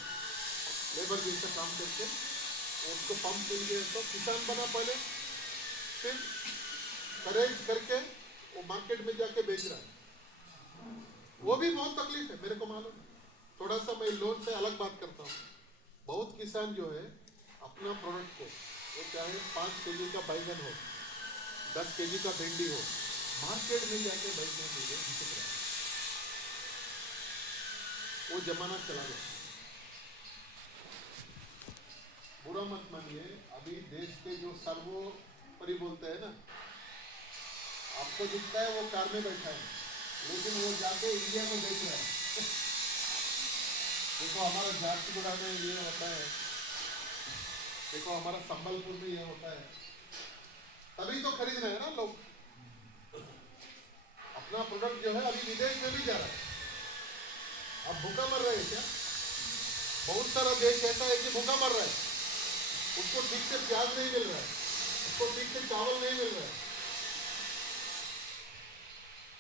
जैसा काम करके उसको पंप मिल गया तो किसान बना पहले, फिर खरीद करके वो मार्केट में जाके बेच रहा है। वो भी बहुत तकलीफ है, मेरे को मालूम है। थोड़ा सा मैं लोन से अलग बात करता हूँ। बहुत किसान जो है अपना प्रोडक्ट को, वो चाहे 5 केजी का बैंगन हो, 10 केजी का भिंडी हो, मार्केट में जाके बेचने के लिए झिझक रहा है। वो जमाना चला गया। बुरा मत मानिए, अभी देश के जो सर्वोपरि बोलते हैं ना, आपको दिखता है वो कार में बैठा है, लेकिन वो जाके इंडिया में बेच रहा है। देखो हमारा झारखंड में ये होता है, देखो हमारा संबलपुर में ये होता है, तभी तो खरीद रहे हैं ना लोग। अपना प्रोडक्ट जो है अभी विदेश में भी जा रहा है। अब भूखा मर रहे हैं क्या? बहुत सारा देश ऐसा है कि भूखा मर रहा है, उसको ठीक से प्याज नहीं मिल रहा है, उसको ठीक से चावल नहीं मिल रहा है।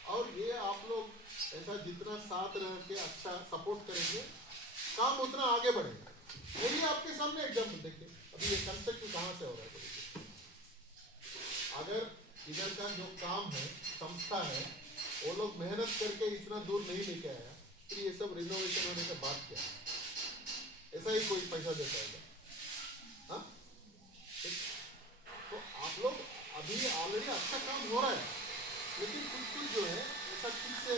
और ये आप लोग ऐसा जितना साथ रह के अच्छा सपोर्ट करेंगे, काम उतना आगे बढ़ेगा। यही आपके सामने एग्जाम्पल देखिए, अभी ये कंस्ट्रक्शन कहाँ से हो रहा है तो देखिए। अगर इधर का जो काम है, संस्था है, वो लोग मेहनत करके इतना दूर नहीं लेके आया, फिर ये सब रिनोवेशन होने के बाद क्या ऐसा ही कोई पैसा देता है? हाँ, तो आप लोग अभी ऑलरेडी अच्छा काम हो रहा है, लेकिन कुछ जो है ऐसा ठीक से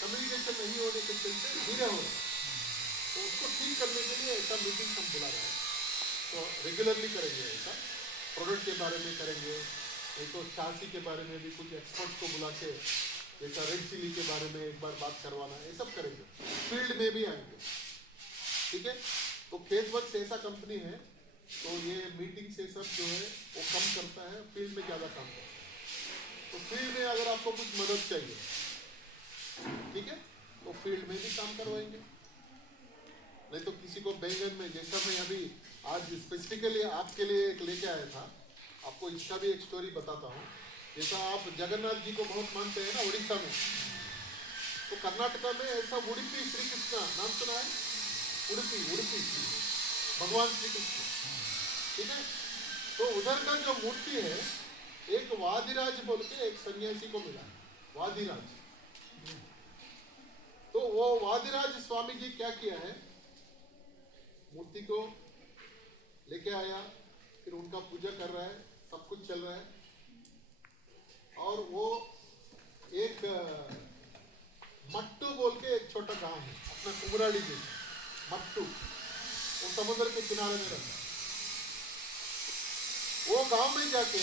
कम्युनिकेशन नहीं होने के चलते धीरे हो रहा है। तो उसको ठीक करने के लिए ऐसा मीटिंग हम बुला रहे हैं, तो रेगुलरली करेंगे। ऐसा प्रोडक्ट के बारे में करेंगे, नहीं तो 86 के बारे में भी कुछ एक्सपर्ट को बुला के, जैसा रेड चिली के बारे में एक बार बात करवाना, ये सब करेंगे। फील्ड में भी आएंगे, ठीक है। तो खेत वर्क्स ऐसा कंपनी है, तो ये मीटिंग से सब जो है वो कम करता है, फील्ड में ज़्यादा काम करता है। तो फील्ड में अगर आपको कुछ मदद चाहिए, ठीक है, तो फील्ड में भी काम करवाएंगे। नहीं तो किसी को बैंगन में, जैसा मैं अभी आज स्पेसिफिकली आपके लिए एक लेके आया था, आपको इसका भी एक स्टोरी बताता हूँ। जैसा आप जगन्नाथ जी को बहुत मानते हैं ना उड़ीसा में, तो कर्नाटका में ऐसा उडुपी श्री कृष्णा नाम सुना है? उडुपी भगवान श्री कृष्ण, ठीक है। तो उधर का जो मूर्ति है, एक वादिराज बोल के एक सन्यासी को मिला, वादिराज। तो वो वादिराज स्वामी जी क्या किया है, मूर्ति को लेके आया, फिर उनका पूजा कर रहा है, सब कुछ चल रहा है, और वो एक मट्टू बोल के एक छोटा गांव है अपना कुमराड़ी में, मट्टू, वो समुद्र के किनारे में रहता है। वो गांव में जाके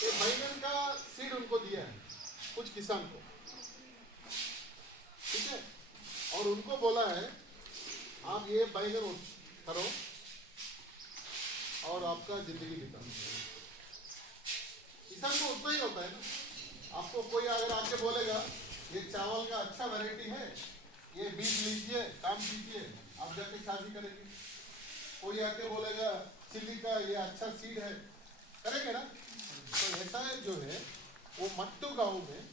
ये बैंगन का सीड उनको दिया है कुछ किसान को, ठीक है, और उनको बोला है आप ये बैंगन करो और आपका जिंदगी बिताओ। किसान को उतना ही होता है ना, आपको कोई अगर आके बोलेगा ये चावल का अच्छा वैरायटी है, ये बीज लीजिए, काम कीजिए, आप जाके शादी करेंगे। कोई आके बोलेगा चिल्ली का ये अच्छा सीड है, करेंगे ना। तो ऐसा है जो है वो मट्टू गांव में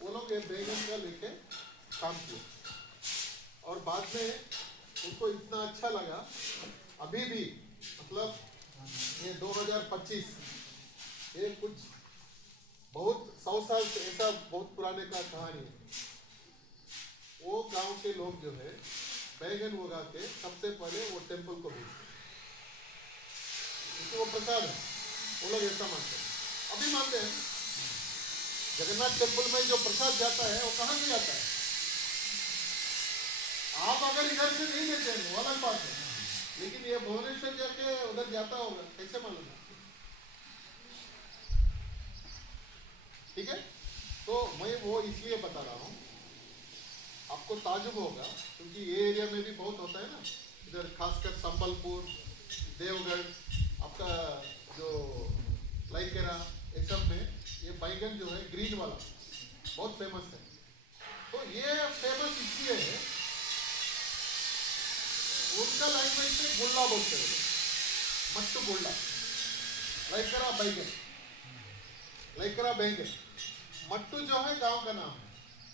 वो लोग ये बैंगन का लेके काम किए, और बाद में उनको इतना अच्छा लगा, अभी भी मतलब ये 2025 ये कुछ बहुत 100 साल से ऐसा बहुत पुराने का कहानी है। वो गांव के लोग जो है बैंगन उगा के सबसे पहले वो टेम्पल को भेजते, क्योंकि वो प्रसाद है, वो लोग ऐसा मानते हैं, अभी मानते हैं। जगन्नाथ टेम्पल में जो प्रसाद जाता है वो कहाँ से जाता है? आप अगर इधर से नहीं लेते हैं वो अलग बात है, लेकिन ये भुवनेश्वर जाके उधर जाता होगा, कैसे मालूम है? ठीक है, तो मैं वो इसलिए बता रहा हूँ, आपको ताजुब होगा, क्योंकि ये एरिया में भी बहुत होता है ना, इधर खासकर संबलपुर, देवगढ़, आपका जो लाइकेरा, ये सब में ये बैंगन जो है ग्रीन वाला बहुत फेमस है। तो ये फेमस इसलिए है, उनका लैंग्वेज में गुल्ला बोलते हैं, मट्टू गुल्ला, लाइकरा बैंगन, लाइकरा बैंगन। मट्टू जो है गांव का नाम है,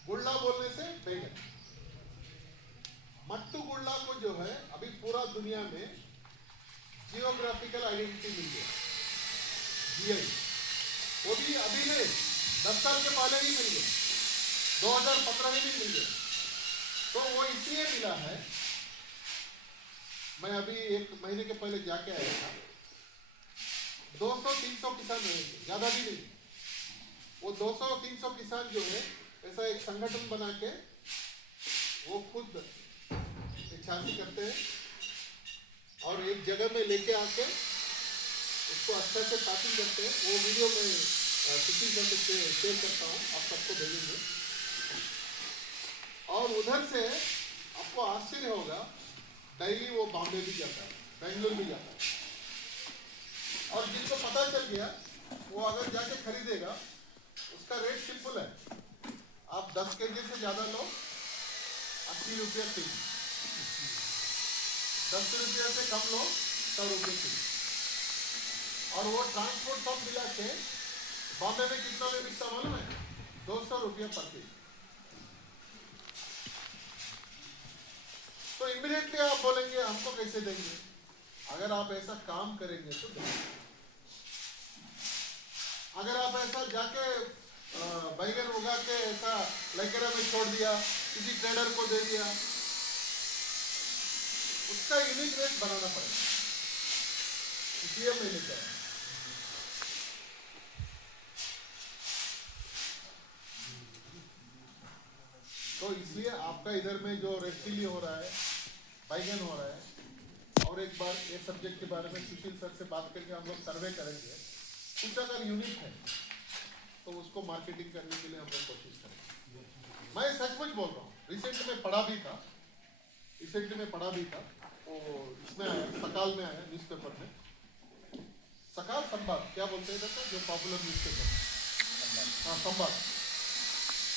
गुल्ला बोलने से बैंगन। मट्टू गुल्ला को जो है अभी पूरा दुनिया में जियोग्राफिकल आइडेंटिटी मिल गया, जीआई। वो भी अभी नहीं, 10 साल के पहले ही मिल गया, 2015 में भी मिल गया। तो वो इसलिए मिला है, मैं अभी 1 महीने के पहले जाके आया था, 200-300 किसान रहेंगे, ज्यादा भी नहीं। वो 200-300 किसान जो है ऐसा एक संगठन बना के वो खुद छासी करते हैं, और एक जगह में लेके आके उसको अच्छा से पैकिंग करते हैं। वो वीडियो में पिछली करके शेयर करता हूँ, आप सबको भेजेंगे। और उधर से आपको आश्चर्य होगा, डेली वो बॉम्बे भी जाता है, बेंगलुरु भी जाता है, और जिनको पता चल गया वो अगर जाके खरीदेगा, उसका रेट सिंपल है, आप 10 केजी से ज़्यादा लो 80 रुपया केजी, 10 रुपये से कम लो 100 रुपये केजी। और वो ट्रांसपोर्ट सब मिला के बॉम्बे में कितना में बिकता मालूम है? 200 रुपया पर केजी। तो इमीडिएटली आप बोलेंगे हमको कैसे देंगे? अगर आप ऐसा काम करेंगे तो देंगे। अगर आप ऐसा जाके बैंगन उगा के ऐसा लाइकेरा में छोड़ दिया, किसी ट्रेडर को दे दिया, उसका यूनिक रेट बनाना पड़ेगा, इसलिए मैं लेकर आया। तो इसलिए आपका इधर में जो रेड चिली हो रहा है, बैंगन हो रहा है, और एक बार ये सब्जेक्ट के बारे में सुशील सर से बात करके हम लोग सर्वे करेंगे, कुछ अगर यूनिक है तो उसको मार्केटिंग करने के लिए हम लोग कोशिश करेंगे। मैं सचमुच बोल रहा हूँ, रिसेंट में पढ़ा भी था, वो इसमें आया, सकाल में आया, न्यूज़पेपर में, सकाल संवाद क्या बोलते हैं था, जो पॉपुलर न्यूज़पेपर, हाँ संवाद,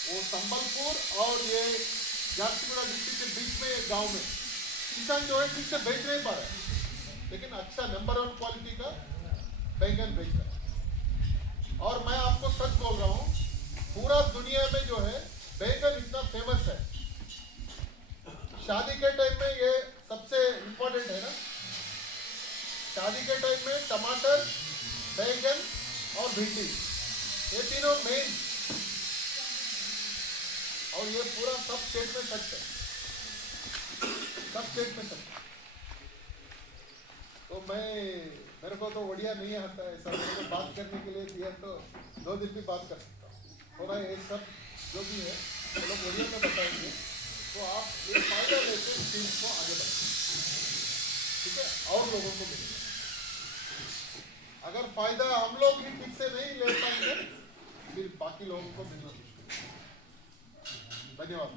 वो संबलपुर और ये झारखंड डिस्ट्रिक्ट के बीच में एक गांव में किसान जो है ठीक से बेच नहीं पा रहे, लेकिन अच्छा नंबर 1 क्वालिटी का बैंगन बेच रहा है। और मैं आपको सच बोल रहा हूँ, पूरा दुनिया में जो है बैंगन इतना फेमस है, शादी के टाइम में ये सबसे इम्पोर्टेंट है ना, शादी के टाइम में टमाटर, बैंगन और भिंडी, ये तीनों मेन और ये पूरा सब स्टेट में सच है, सब स्टेट में सच है। तो मेरे को तो बढ़िया नहीं आता है, सब मेरे को बात करने के लिए दिया तो 2 दिन भी बात कर सकता हूँ। थोड़ा ये सब जो भी है वो लोग बढ़िया में बताएंगे, तो आप ये फायदा लेते स्कीम को आगे बढ़ाएं, ठीक है, और लोगों को मिलेगा। अगर फायदा हम लोग ही ठीक से नहीं ले पाएंगे फिर बाकी लोगों को मिलना मुश्किल है। धन्यवाद।